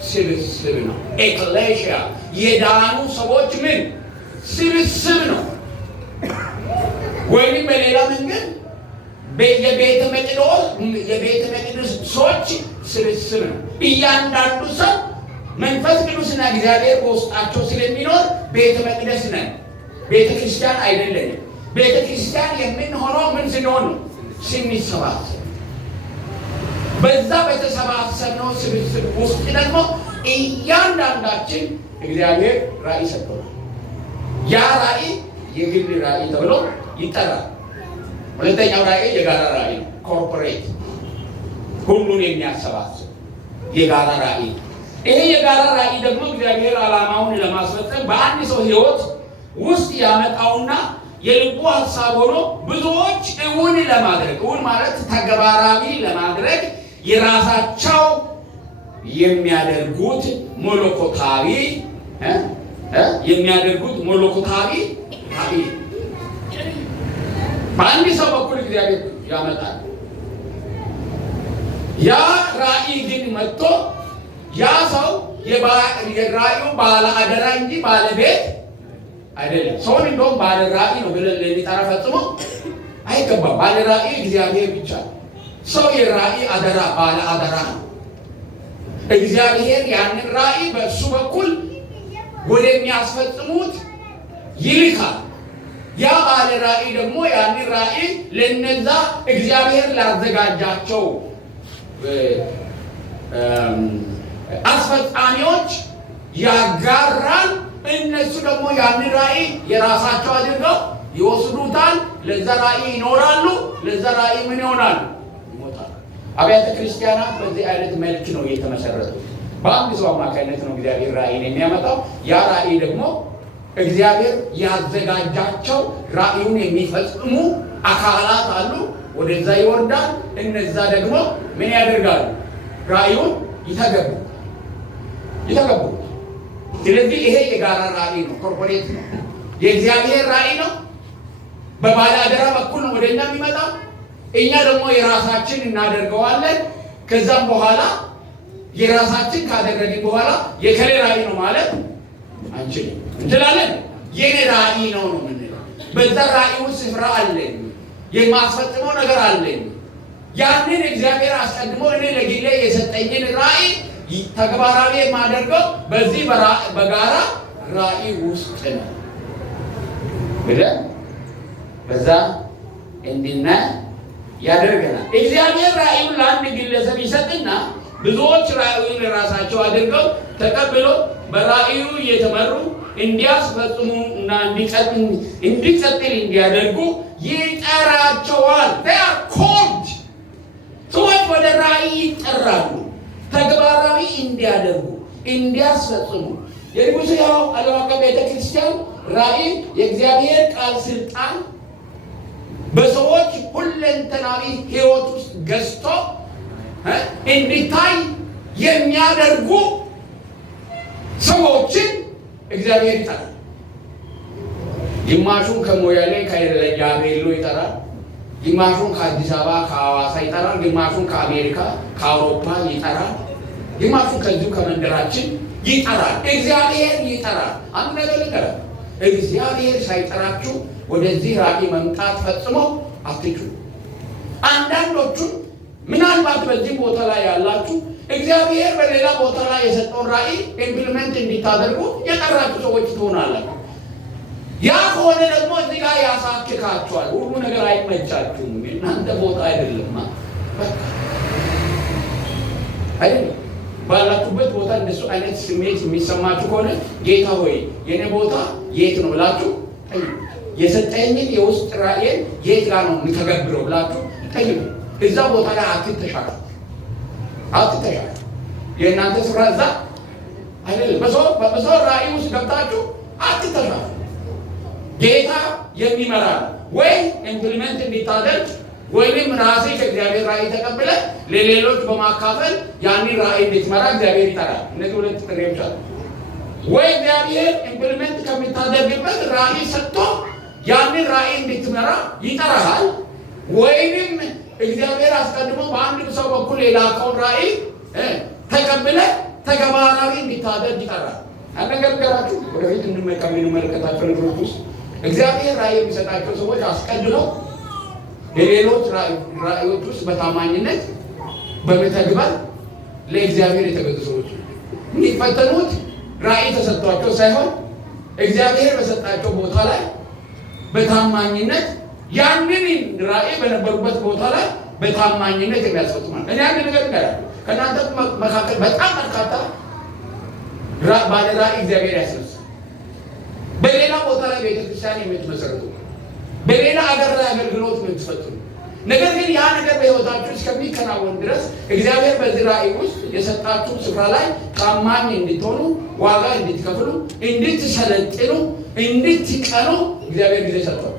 ስብስብ ነው። ኤክሌሽያ የዳኑ ሰዎች ምን ስብስብ ነው። ወይም በሌላ መንገድ የቤተ መቅደስ ሰዎች ስብስብ ነው። እያንዳንዱ ሰው መንፈስ ቅዱስና እግዚአብሔር በውስጣቸው ስለሚኖር ቤተ መቅደስ ነን። ቤተ ክርስቲያን አይደለንም። ቤተ ክርስቲያን የምንሆነው ምን ስንሆን ነው? ስንሰባሰብ። በዛ በተሰባሰብነው ስብስብ ውስጥ ደግሞ እያንዳንዳችን እግዚአብሔር ራእይ ሰጥቶናል። ያ ራእይ የግል ራእይ ተብሎ ይጠራል። ሁለተኛው ራእይ የጋራ ራእይ ነው። ኮርፖሬት ሁሉን የሚያሰባስብ የጋራ ራእይ። ይሄ የጋራ ራእይ ደግሞ እግዚአብሔር ዓላማውን ለማስፈጸም በአንድ ሰው ሕይወት ውስጥ ያመጣውና የልቡ ሐሳብ ሆኖ ብዙዎች እውን ለማድረግ እውን ማለት ተግባራዊ ለማድረግ የራሳቸው የሚያደርጉት መለኮታዊ ራእይ በአንድ ሰው በኩል እግዚአብሔር ያመጣል። ያ ራእይ ግን መጥቶ ያ ሰው የራእዩ ባለ አደራ እንጂ ባለቤት አይደለም። ሰውን እንደውም ባለ ራእይ ነው ብለን ልንጠራ ፈጽሞ አይገባም። ባለ ራእይ እግዚአብሔር ብቻ። ሰው የራእይ አደራ ባለ አደራ ነው። እግዚአብሔር ያንን ራእይ በእሱ በኩል ወደሚያስፈጽሙት ይልካል። ያ ባለ ራእይ ደግሞ ያንን ራእይ ለነዛ እግዚአብሔር ላዘጋጃቸው አስፈጻሚዎች ያጋራል። እነሱ ደግሞ ያንን ራእይ የራሳቸው አድርገው ይወስዱታል። ለዛ ራእይ ይኖራሉ። ለዛ ራእይ ምን ይሆናሉ? ይሞታሉ። አብያተ ክርስቲያናት በዚህ አይነት መልክ ነው የተመሰረቱት። በአንድ ሰው አማካኝነት ነው እግዚአብሔር ራእይን የሚያመጣው። ያ ራእይ ደግሞ እግዚአብሔር ያዘጋጃቸው ራእዩን የሚፈጽሙ አካላት አሉ። ወደዛ ይወርዳል። እነዛ ደግሞ ምን ያደርጋሉ? ራእዩን ይተገብሩ። ስለዚህ ይሄ የጋራ ራእይ ነው፣ ኮርፖሬት ነው፣ የእግዚአብሔር ራእይ ነው። በባለ አደራ በኩል ነው ወደኛ የሚመጣው። እኛ ደግሞ የራሳችን እናደርገዋለን። ከዛም በኋላ የራሳችን ካደረግን በኋላ የከሌ ራእይ ነው ማለት አንችልም። እንችላለን። የኔ ራእይ ነው የምንለው። በዛ ራእይ ውስጥ ስፍራ አለኝ፣ የማስፈጽመው ነገር አለኝ። ያንን እግዚአብሔር አስቀድሞ እኔ ለግሌ የሰጠኝን ራእይ ተግባራዊ የማደርገው በዚህ በጋራ ራእይ ውስጥ ነው ብለን በዛ እንድናይ ያደርገናል። እግዚአብሔር ራእዩን ለአንድ ግለሰብ ይሰጥና ብዙዎች ራእዩን ለራሳቸው አድርገው ተቀብሎ በራእዩ እየተመሩ እንዲያስፈጽሙ እና እንዲቀጥል እንዲያደርጉ ይጠራቸዋል። ኮልድ ሰዎች ወደ ራእይ ይጠራሉ፣ ተግባራዊ እንዲያደርጉ እንዲያስፈጽሙ። የንጉሥ ያው ዓለም አቀፍ ቤተክርስቲያን ራእይ የእግዚአብሔር ቃል ስልጣን በሰዎች ሁለንተናዊ ሕይወት ውስጥ ገዝቶ እንዲታይ የሚያደርጉ ሰዎችን እግዚአብሔር ይጠራል። ግማሹን ከሞያሌ ከያቤሎ ይጠራል፣ ግማሹን ከአዲስ አበባ ከሐዋሳ ይጠራል፣ ግማሹን ከአሜሪካ ከአውሮፓ ይጠራል፣ ግማሹን ከዚሁ ከመንደራችን ይጠራል። እግዚአብሔር ይጠራል። አንድ ነገር ይጠራል። እግዚአብሔር ሳይጠራችሁ ወደዚህ ራእይ መምጣት ፈጽሞ አትችሉ። አንዳንዶቹን ምናልባት በዚህ ቦታ ላይ ያላችሁ እግዚአብሔር በሌላ ቦታ ላይ የሰጠውን ራእይ ኢምፕሊመንት እንዲታደርጉ የጠራችሁ ሰዎች ትሆናላችሁ። ያ ከሆነ ደግሞ እዚህ ጋር ያሳክካችኋል። ሁሉ ነገር አይመቻችሁም። እናንተ ቦታ አይደለም አይደለም። ባላችሁበት ቦታ እንደሱ አይነት ስሜት የሚሰማችሁ ከሆነ ጌታ ሆይ የኔ ቦታ የት ነው ብላችሁ የሰጠኝን የውስጥ ራእይን የት ጋር ነው የምተገብረው ብላችሁ ጠይቁ። እዛ ቦታ ላይ አትተሻሉ። የእናንተ ስፍራ እዛ አይደለም። በሰው ራእይ ውስጥ ገብታችሁ አትተሻሉ። ጌታ የሚመራ ወይ ኢምፕሊመንት እንዲታደርግ ወይም ራሴ ከእግዚአብሔር ራእይ ተቀብለ ለሌሎች በማካፈል ያንን ራእይ እንድትመራ እግዚአብሔር ይጠራል። እነዚህ ሁለት ጥሪዎች አሉ። ወይ እግዚአብሔር ኢምፕሊመንት ከሚታደርግበት ራእይ ሰጥቶ ያንን ራእይ እንድትመራ ይጠራሃል፣ ወይንም እግዚአብሔር አስቀድሞ በአንድ ሰው በኩል የላከውን ራእይ ተቀብለ ተግባራዊ እንድታደርግ ይጠራል። አነገርገራችሁ ወደፊት እንመለከታቸው ነገሮች ውስጥ እግዚአብሔር ራእይ የሚሰጣቸው ሰዎች አስቀድመው የሌሎች ራእዮች ውስጥ በታማኝነት በመተግበር ለእግዚአብሔር የተገዙ ሰዎች የሚፈተኑት ራእይ ተሰጥቷቸው ሳይሆን እግዚአብሔር በሰጣቸው ቦታ ላይ በታማኝነት ያንን ራእይ በነበሩበት ቦታ ላይ በታማኝነት የሚያስፈጽማል። እኔ አንድ ነገር ይቀራል። ከእናንተ መካከል በጣም በርካታ ባለ ራእይ እግዚአብሔር ያስነሳል። በሌላ ቦታ ላይ ቤተክርስቲያን የምትመሰርቱ፣ በሌላ አገር ላይ አገልግሎት የምትፈጥሩ፣ ነገር ግን ያ ነገር በሕይወታችሁ እስከሚከናወን ድረስ እግዚአብሔር በዚህ ራእይ ውስጥ የሰጣችሁ ስፍራ ላይ ታማኝ እንድትሆኑ፣ ዋጋ እንድትከፍሉ፣ እንድትሰለጥኑ፣ እንድትቀኑ እግዚአብሔር ጊዜ ሰጥቷል።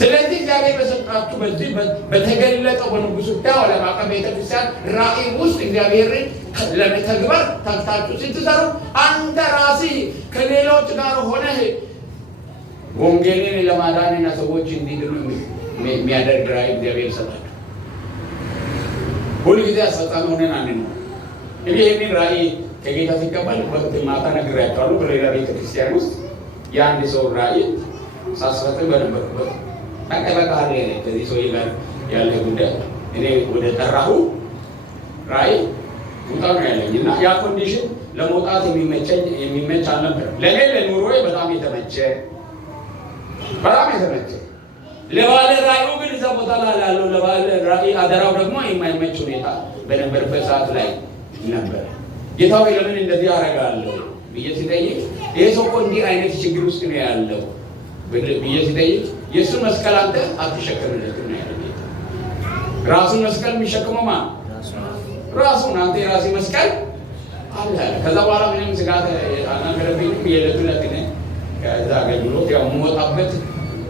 ስለዚህ እግዚአብሔር በሰጣችሁ በዚህ በተገለጠው በንጉሱ ሕያው ዓለም አቀፍ ቤተክርስቲያን ራእይ ውስጥ እግዚአብሔርን ለመተግበር ታክታችሁ ስትሰሩ አንተ ራስህ ከሌሎች ጋር ሆነህ ወንጌልን ለማዳንና ሰዎች እንዲድኑ የሚያደርግ ራእይ እግዚአብሔር ይሰጣል። ሁልጊዜ አስፈጻሚ ሆነን አንኖር። ይህንን ራእይ ከጌታ ሲቀበል ማታ ነግሬያቸዋለሁ። በሌላ ቤተክርስቲያን ውስጥ የአንድ ሰው ራእይ ሳስፈጽም በነበርኩበት በቃ ከዚህ ሰው ጋር ያለ ጉዳይ እኔ ወደ ጠራሁ ራእይ ውጣ ነው ያለኝ እና ያ ኮንዲሽን ለመውጣት የሚመች አልነበረም። ለእኔ ለኑሮዬ በጣም የተመቸ ለባለ ራእዩ ግን እዛ ቦታ ላይ ያለው ለባለ ራእይ አደራው ደግሞ የማይመች ሁኔታ በነበረበት ሰዓት ላይ ነበር። ጌታው ለምን እንደዚህ አደርጋለሁ ብዬ ሲጠይቅ ይሄ ሰው እኮ እንዲህ አይነት ችግር ውስጥ ነው ያለው ብዬ ሲጠይቅ የእሱን መስቀል አንተ አትሸከምለትም ነው ያለው ጌታ። ራሱን መስቀል የሚሸክመው ማን? ራሱን። አንተ የራሴ መስቀል አለ። ከዛ በኋላ ምንም ስጋት አልነበረብኝም። የዕለት ዕለት ግን ከዛ አገልግሎት ያው የምወጣበት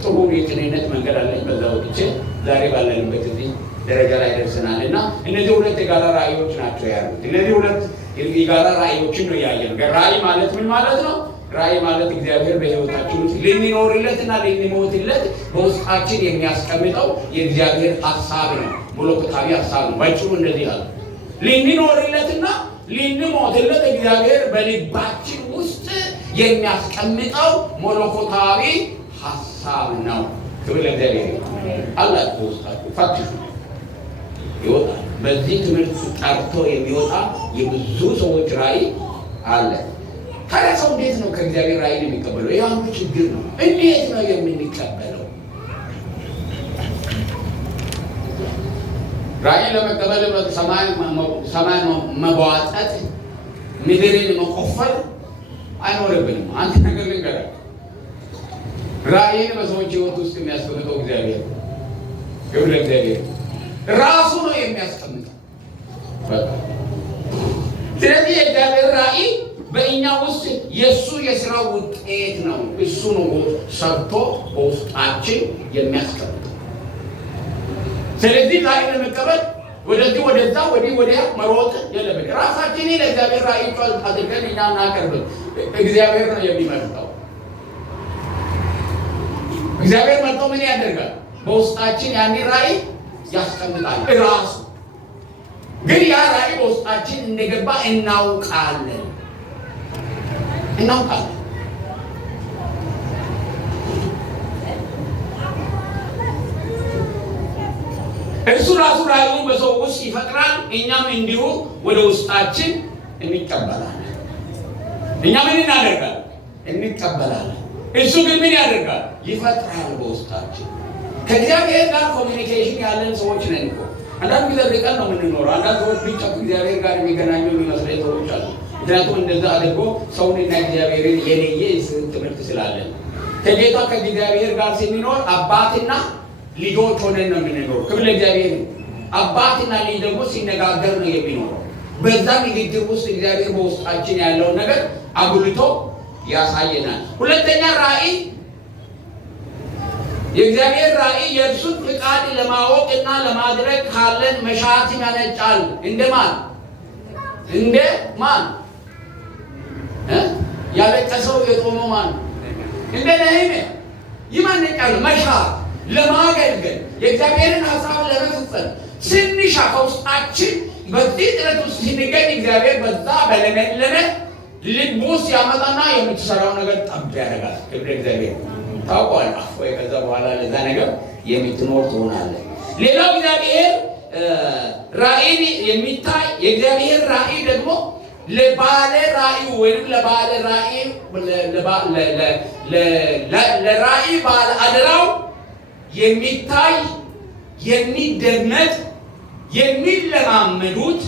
ጥሩ የቅንነት መንገድ አለኝ። በዛ ወጥቼ ዛሬ ባለንበት እዚህ ደረጃ ላይ ደርሰናል እና እነዚህ ሁለት የጋራ ራእዮች ናቸው ያሉት። እነዚህ ሁለት የጋራ ራእዮችን ነው ያየን። ራእይ ማለት ምን ማለት ነው? ራእይ ማለት እግዚአብሔር በሕይወታችን ውስጥ ልንኖርለትና ልንሞትለት በውስጣችን የሚያስቀምጠው የእግዚአብሔር ሀሳብ ነው። መለኮታዊ ሀሳብ ነው። ባጭሩ እንደዚህ አለ። ልንኖርለትና ልንሞትለት እግዚአብሔር በልባችን ውስጥ የሚያስቀምጠው መለኮታዊ ሀሳብ ነው። ክብር ለእግዚአብሔር አላችሁ። ውስጣችሁ ፈትሹ፣ ይወጣል። በዚህ ትምህርት ጠርቶ የሚወጣ የብዙ ሰዎች ራእይ አለ። ታዲያ ሰው እንዴት ነው ከእግዚአብሔር ራእይን የሚቀበለው? ይህ አንዱ ችግር ነው። እንዴት ነው የምንቀበለው? ራእይን ለመቀበል ሰማይ መቧጠጥ፣ ምድርን መቆፈር አይኖርብንም። አንድ ነገር ልንገርህ፣ ራእይን በሰዎች ሕይወት ውስጥ የሚያስቀምጠው እግዚአብሔር፣ ክብር ለእግዚአብሔር፣ ራሱ ነው የሚያስቀምጠው። ስለዚህ የእግዚአብሔር ራእይ በእኛ ውስጥ የእሱ የሥራ ውጤት ነው። እሱ ነው ሰርቶ በውስጣችን የሚያስቀምጠው። ስለዚህ ራእይ ለመቀበል ወደዚህ ወደዛ ወዲህ ወዲያ መሮጥ የለብን። ራሳችንን ለእግዚአብሔር ራእይ አድርገን እኛ እናቀርብም። እግዚአብሔር ነው የሚመርጠው። እግዚአብሔር መርጦ ምን ያደርጋል? በውስጣችን ያንን ራእይ ያስቀምጣል እራሱ። ግን ያ ራእይ በውስጣችን እንደገባ እናውቃለን። እሱ ራሱ ራእዩን በሰው ውስጥ ይፈጥራል። እኛም እንዲሁ ወደ ውስጣችን እንቀበላለን። እኛ ምን እናደርጋለን? እንቀበላለን። እሱ ግን ምን ያደርጋል? ይፈጥራል በውስጣችን። ከእግዚአብሔር ጋር ኮሚኒኬሽን ያለን ሰዎች ነን እኮ። አንዳንድ ጊዜ ርቀን ነው የምንኖረው። አንዳንድ ሰዎች ብቻ ከእግዚአብሔር ጋር የሚገናኙ የሚመስለኝ ሰዎች አሉ። ምክንያቱም እንደዛ አድርጎ ሰውንና እግዚአብሔርን የለየ ትምህርት ስላለን። ከጌታ ከእግዚአብሔር ጋር ስንኖር አባትና ልጆች ሆነን ነው የምንኖረው። ክብር ለእግዚአብሔር። አባትና ልጅ ደግሞ ሲነጋገር ነው የሚኖረው። በዛ ንግግር ውስጥ እግዚአብሔር በውስጣችን ያለውን ነገር አጉልቶ ያሳየናል። ሁለተኛ ራእይ፣ የእግዚአብሔር ራእይ የእርሱን ፍቃድ ለማወቅ እና ለማድረግ ካለን መሻት ያነጫል። እንደማን ያለቀሰው የቆመው ማን? እንደ ነህምያ ይማነጫል። መሻት ለማገልገል የእግዚአብሔርን ሀሳብ ለመፈጸም ስንሻ ከውስጣችን በዚህ ጥረት ውስጥ ስንገኝ እግዚአብሔር በዛ በለመለመ ልብ ውስጥ ያመጣና የምትሰራው ነገር ጠብ ያደርጋል። ክብር እግዚአብሔር ታውቋል። ወይ ከዛ በኋላ ለዛ ነገር የምትኖር ትሆናለህ። ሌላው እግዚአብሔር ራእይን የሚታይ የእግዚአብሔር ራእይ ደግሞ ለባለ ራእዩ ወይም ለባለ ራእይ ለራእይ ባለ አደራው የሚታይ የሚደመጥ የሚለማመዱት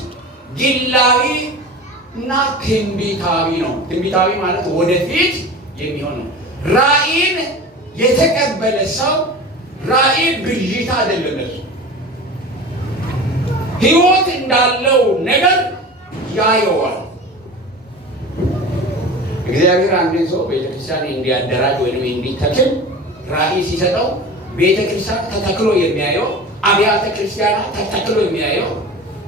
ግላዊ እና ትንቢታዊ ነው። ትንቢታዊ ማለት ወደፊት የሚሆን ነው። ራእይን የተቀበለ ሰው ራእይ ብዥታ አይደለም። እሱ ሕይወት እንዳለው ነገር ያየዋል። እግዚአብሔር አንድን ሰው ቤተክርስቲያን እንዲያደራጅ ወይም እንዲተክል ራእይ ሲሰጠው ቤተክርስቲያን ተተክሎ የሚያየው አብያተ ክርስቲያናት ተተክሎ የሚያየው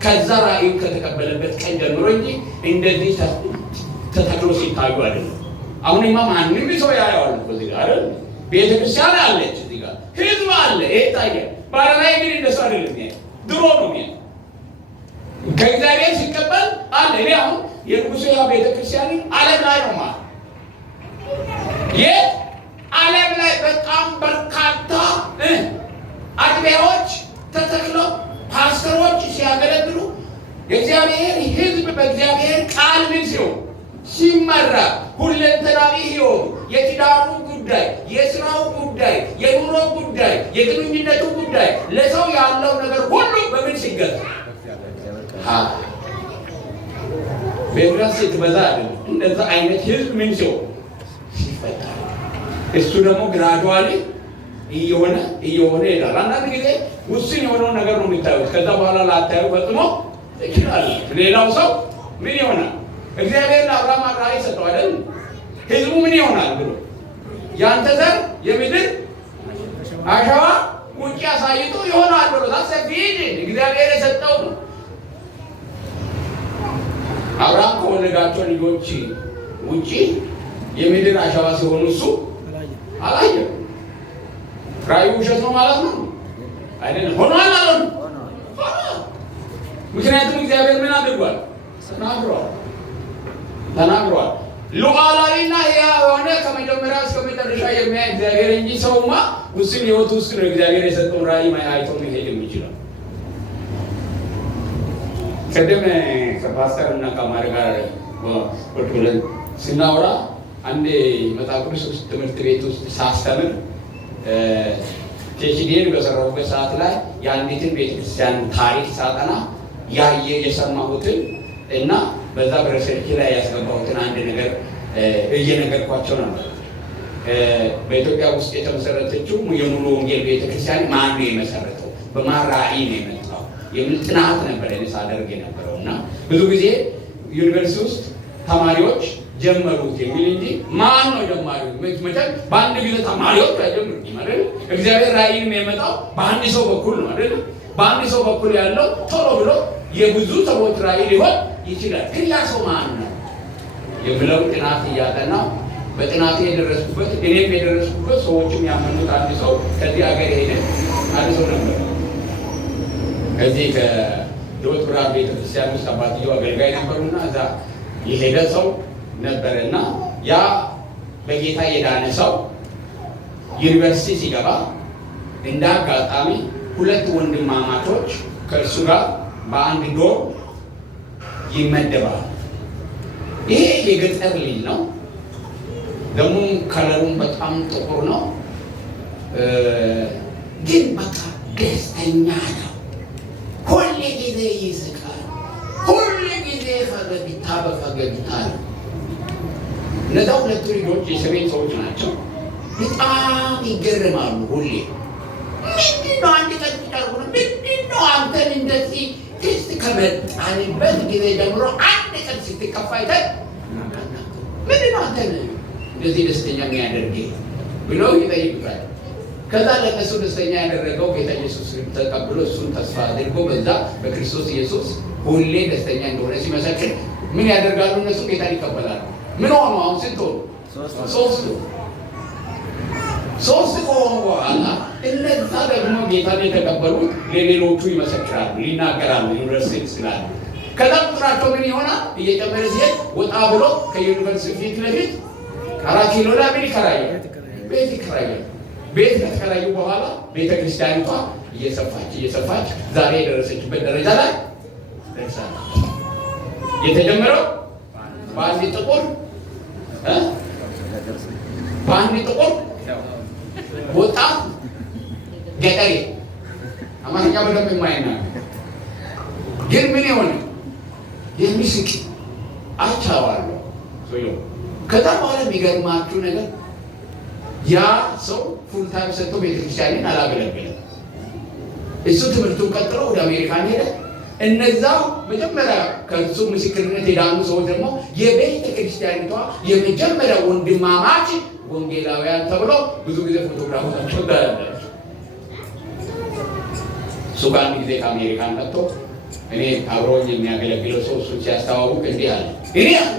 ከዛ ራእዩን ከተቀበለበት ቀን ጀምሮ እንጂ እንደዚህ ተተክሎ ሲታዩ አይደለም። አሁንማ ማንም ሰው ያየዋል እዚህ ጋር አይደል? ቤተክርስቲያን አለች እዚህ ጋር ህዝብ አለ ይታያል። ባለራዕይ ግን እንደሱ አይደለም። ድሮ ነው ከእግዚአብሔር ሲቀበል አለ። እኔ አሁን የንጉሱ ያ ቤተክርስቲያን ዓለም ላይ ነው ማለት ዓለም ላይ በጣም በርካታ አጥቢያዎች ተተክለው ፓስተሮች ሲያገለግሉ የእግዚአብሔር ህዝብ በእግዚአብሔር ቃል ምን ሲሆን ሲመራ ሁለንተናዊ ህይወቱ የትዳሩ ጉዳይ፣ የስራው ጉዳይ፣ የኑሮ ጉዳይ፣ የግንኙነቱ ጉዳይ፣ ለሰው ያለው ነገር ሁሉ በምን ሲገዛ በእግዚአብሔር ስትበዛ አይደል? እንደዛ አይነት ህዝብ ምን ሲሆን ሲፈጠር እሱ ደግሞ ግራጁዋሊ እየሆነ ይሄዳል። አንዳንድ ጊዜ ውስን የሆነውን ነገር ነው የሚታዩት። ከዛ በኋላ ላታዩ ፈጽሞ ይችላል። ሌላው ሰው ምን ይሆናል? እግዚአብሔር ለአብርሃም ራዕይ ሰጠው አይደል? ህዝቡ ምን ይሆናል ብሎ ያንተ ዘር የምድር አሸዋ ቁጭ አሳይቶ ይሆናል ብሎ ታሰፊድ እግዚአብሔር የሰጠው ነው። አብርሃም ከወለዳቸው ልጆች ውጪ የምድር አሸዋ ሲሆኑ እሱ አላየም። ራእዩ ውሸት ነው ማለት ነው አይደለም? ሆኗል ማለት ነው። ምክንያቱም እግዚአብሔር ምን አድርጓል? ተናግሯል። ሉዓላዊና ሕያው የሆነ ከመጀመሪያ እስከ መጨረሻ የሚያይ እግዚአብሔር እንጂ ሰውማ ውስን ህይወት ውስጥ ነው እግዚአብሔር የሰጠውን ራእይ አይቶ መሄድ የሚችለው። ቀደም ከፓስተር እና ከማር ጋር ቁጭ ብለን ስናወራ አንድ መጽሐፍ ቅዱስ ትምህርት ቤት ውስጥ ሳስተምር ፒኤችዲን በሰራሁበት ሰዓት ላይ የአንዲትን ቤተክርስቲያን ታሪክ ሳጠና የሰማሁትን እና በዛ በሪሰርች ላይ ያስገባሁትን አንድ ነገር እየነገርኳቸው ነበር። በኢትዮጵያ ውስጥ የተመሰረተችው የሙሉ ወንጌል ቤተክርስቲያን ማን ነው የመሰረተው? በማን ራዕይ ነው የመጣው? የሚል ጥናት ነበር እኔ ሳደርግ የነበረው እና ብዙ ጊዜ ዩኒቨርሲቲ ውስጥ ተማሪዎች ጀመሩት የሚል እንጂ ማን ነው ጀማሪው? መቼም በአንድ ጊዜ ተማሪዎች አይጀምሩም አይደል? እግዚአብሔር ራዕይን የሚያመጣው በአንድ ሰው በኩል ነው አይደል? በአንድ ሰው በኩል ያለው ቶሎ ብሎ የብዙ ሰዎች ራዕይ ሊሆን ይችላል። ግን ያ ሰው ማን ነው የብለው ጥናት እያጠናው በጥናቴ የደረስኩበት እኔም የደረስኩበት ሰዎችም ያመኑት አንድ ሰው ከዚህ ሀገር ሄደ አንድ ሰው ነበር። ከዚህ ከሕይወት ብርሃን ቤተክርስቲያን ውስጥ አባትየው አገልጋይ ነበሩና እዛ የሄደ ሰው ነበረና ያ በጌታ የዳነ ሰው ዩኒቨርሲቲ ሲገባ እንደ አጋጣሚ ሁለት ወንድማማቾች ከእርሱ ጋር በአንድ ዶር ይመደባል። ይሄ የገጠር ልጅ ነው። ደግሞ ከለሩም በጣም ጥቁር ነው። ግን በቃ ደስተኛ ነው። ሁሌ ጊዜ ይስቃል። ሁሌ ጊዜ ፈገግታ በፈገግታ ነው። እነዛ ሁለቱ ልጆች የሰሜን ሰዎች ናቸው። በጣም ይገርማሉ። ሁሌ ምንድነው አንድ ቀን ሲቀርቡ ምንድነው አንተን እንደዚህ ደስ ከመጣንበት ጊዜ ጀምሮ አንድ ቀን ስትከፋ አይተን ምንድነው አንተን እንደዚህ ደስተኛ የሚያደርግ ብለው ይጠይቁታል። ከዛ ለእነሱ ደስተኛ ያደረገው ጌታ ኢየሱስ ተቀብሎ እሱን ተስፋ አድርጎ በዛ በክርስቶስ ኢየሱስ ሁሌ ደስተኛ እንደሆነ ሲመሰክር ምን ያደርጋሉ? እነሱ ጌታን ይቀበላሉ። ምን ሆኑ? አሁን ስንት ሆኑ? ሶስት ከሆኑ በኋላ እነዛ ደግሞ ጌታን የተቀበሉት ለሌሎቹ ይመሰክራሉ፣ ይናገራሉ ዩኒቨርሲቲ ስላሉ። ከዛ ቁጥራቸው ምን ይሆናል? እየጨመረ ሲሄድ ወጣ ብሎ ከዩኒቨርሲቲ ፊት ለፊት 4 ኪሎ ላይ ምን ይከራያል? ቤት ይከራያል። ቤት ከተከራዩ በኋላ ቤተክርስቲያኒቷ እየሰፋች ዛሬ የደረሰችበት ደረጃ ላይ ደርሳለች። የተጀመረው በአንድ ጥቁር ወጣት ገጠሬ አማርኛ በደንብ የማይናገር ግን ምን የሆነ የሚስቅ አቻዋለሁ ሰውየው። ከዛ በኋላ የሚገርማችሁ ነገር ያ ሰው ፉል ታይም ሰጥቶ ቤተክርስቲያንን አላገለገለም። እሱ ትምህርቱን ቀጥሎ ወደ አሜሪካን ሄደ። እነዛው መጀመሪያ ከእሱ ምስክርነት የዳኑ ሰዎች ደግሞ የቤተ ክርስቲያኒቷ የመጀመሪያ ወንድማማች ወንጌላውያን ተብሎ ብዙ ጊዜ ፎቶግራፎቻቸው ታያላችሁ። ጋር አንድ ጊዜ ከአሜሪካን መጥቶ እኔ አብሮኝ የሚያገለግለው ሰው እሱን ሲያስተዋውቅ እንዲህ አለ። እኔ አለ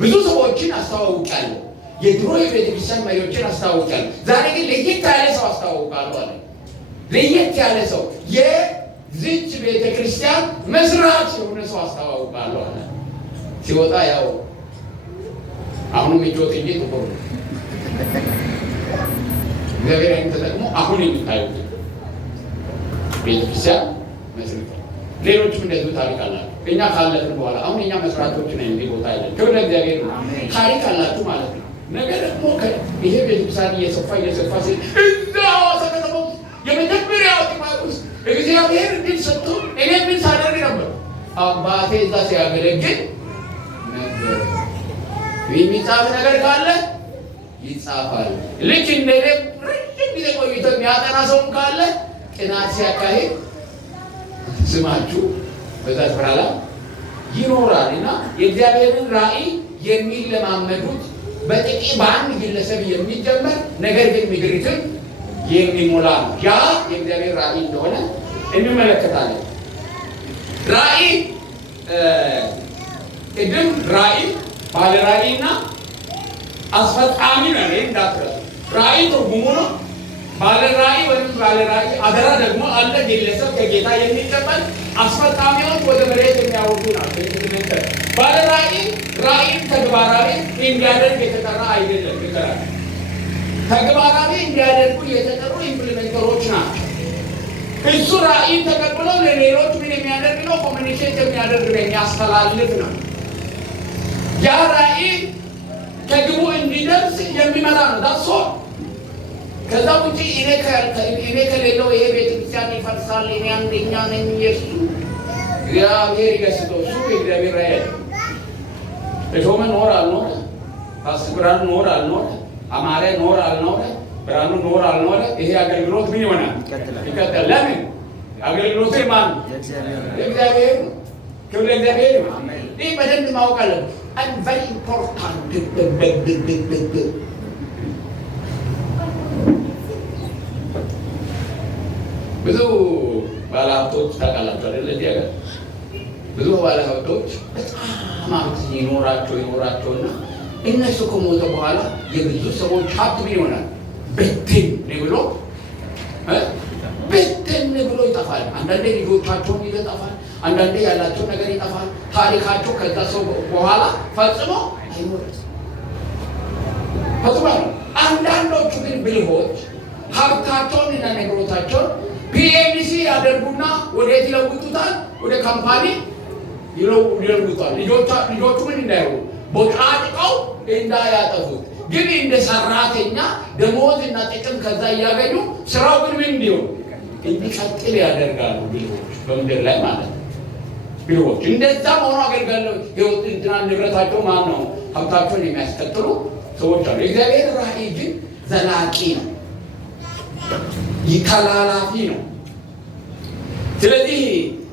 ብዙ ሰዎችን አስተዋውቃለሁ፣ የድሮ የቤተክርስቲያን መሪዎችን አስተዋውቃለሁ። ዛሬ ግን ለየት ያለ ሰው አስተዋውቃለሁ አለ። ለየት ያለ ሰው የዚች ቤተክርስቲያን መስራች የሆነ ሰው አስተዋውቃለሁ አለ። ሲወጣ ያው አሁንም ምቾት እንጂ ጥቁር እግዚአብሔር አይን ተጠቅሞ አሁን የሚታዩት ቤተክርስቲያን መስርቷል። ሌሎችም እንደዚሁ ታሪክ አላቸው። እኛ ካለፍን በኋላ አሁን እኛ መስራቶች ነን። እንዲህ ቦታ ያለን ክብር ለእግዚአብሔር ነው። ታሪክ አላችሁ ማለት ነው። ነገር ደግሞ ይሄ ቤተክርስቲያን እየሰፋ ሲል እዛ ከተማ የመጀመሪያው ጢማቴዎስ እግዚአብሔር እንዲህ ሰጥቶ እኔ ምን ሳደርግ ነበር? አባቴ እዛ ሲያገለግል ነበር። የሚጻፍ ነገር ካለ ይጻፋል። ልክ እንደኔ ረጅም ጊዜ ቆይቶ የሚያጠና ሰውም ካለ ጥናት ሲያካሂድ ስማችሁ በዛ ስፍራ ላይ ይኖራል። እና የእግዚአብሔርን ራእይ የሚለማመዱት በጥቂት በአንድ ግለሰብ የሚጀመር ነገር ግን ምድሪትን የሚሞላ ነው። ያ የእግዚአብሔር ራእይ እንደሆነ እንመለከታለን። ራእይ ቅድም ራእይ ባለ ራእይና አስፈጻሚ ነው። እንዳትረሱ ራእይ ትርጉሙ ነው። ባለ ራእይ ወይም ባለ ራእይ አደራ ደግሞ አለ። ግለሰብ ከጌታ የሚቀበል አስፈጻሚዎች ወደ መሬት የሚያወጡ ናቸው። ባለ ራእይ ራእይን ተግባራዊ እንዲያደርግ የተጠራ አይደለም። ተግባራዊ እንዲያደርጉ የተጠሩ ኢምፕሊሜንተሮች ናቸው። እሱ ራእይን ተቀብለው ለሌሎች ምን የሚያደርግ ነው? ኮሚኒኬት የሚያደርግ ነው፣ የሚያስተላልፍ ነው። ያ ራእይ ከግቡ እንዲደርስ የሚመራ ነው። ዳሶ ከዛ ውጪ እኔ ከሌለው ይሄ ቤተክርስቲያን ይፈርሳል፣ እኔ አንደኛ ነኝ፣ የሱ እግዚአብሔር ይገስጸው። እሱ የእግዚአብሔር ራእይ እሾመ ኖር አልኖረ፣ ፓስተር ኖር አልኖረ፣ አማረ ኖር አልኖረ፣ ብርሃኑ ኖር አልኖረ፣ ይሄ አገልግሎት ምን ይሆናል? ይቀጥላል። ለምን? አገልግሎቱ የማን ነው? የእግዚአብሔር ነው። ክብር ለእግዚአብሔር ነው። ይህ በደንብ ማወቅ አለብን። And very important. ብዙ ባለሀብቶች ታውቃላችሁ አይደል? እዚህ ሀገር ብዙ ባለሀብቶች በጣም ሀብት ይኖራቸውና እነሱ ከሞተ በኋላ የብዙ ሰዎች ሀብት ምን ይሆናል? በትን ብሎ ይጠፋል። አንዳንዴ ልጆቻቸውን ይጠፋል። አንዳንዴ ያላቸው ነገር ይጠፋል። ታሪካቸው ከዛ ሰው በኋላ ፈጽሞ አይኖርም። አንዳንዶቹ ግን ብልሆች ሀብታቸውን እና ነገሮቻቸውን ፒኤምሲ ያደርጉና ወዴት ይለውጡታል? ወደ ካምፓኒ ይለውጡታል። ልጆቹ ምን እንዳይሆኑ ቦጫጭቀው እንዳያጠፉት፣ ግን እንደ ሰራተኛ ደሞዝ እና ጥቅም ከዛ እያገኙ ስራው ግን ምን እንዲሆን እንዲቀጥል ያደርጋሉ። ብልሆች በምድር ላይ ማለት ነው። ብልሆች እንደዛ መሆኑ አገልጋሎች ህይወት እንትና ንብረታቸው ማን ነው ሀብታቸውን የሚያስቀጥሉ ሰዎች አሉ። የእግዚአብሔር ራእይ ግን ዘላቂ ነው፣ ተላላፊ ነው። ስለዚህ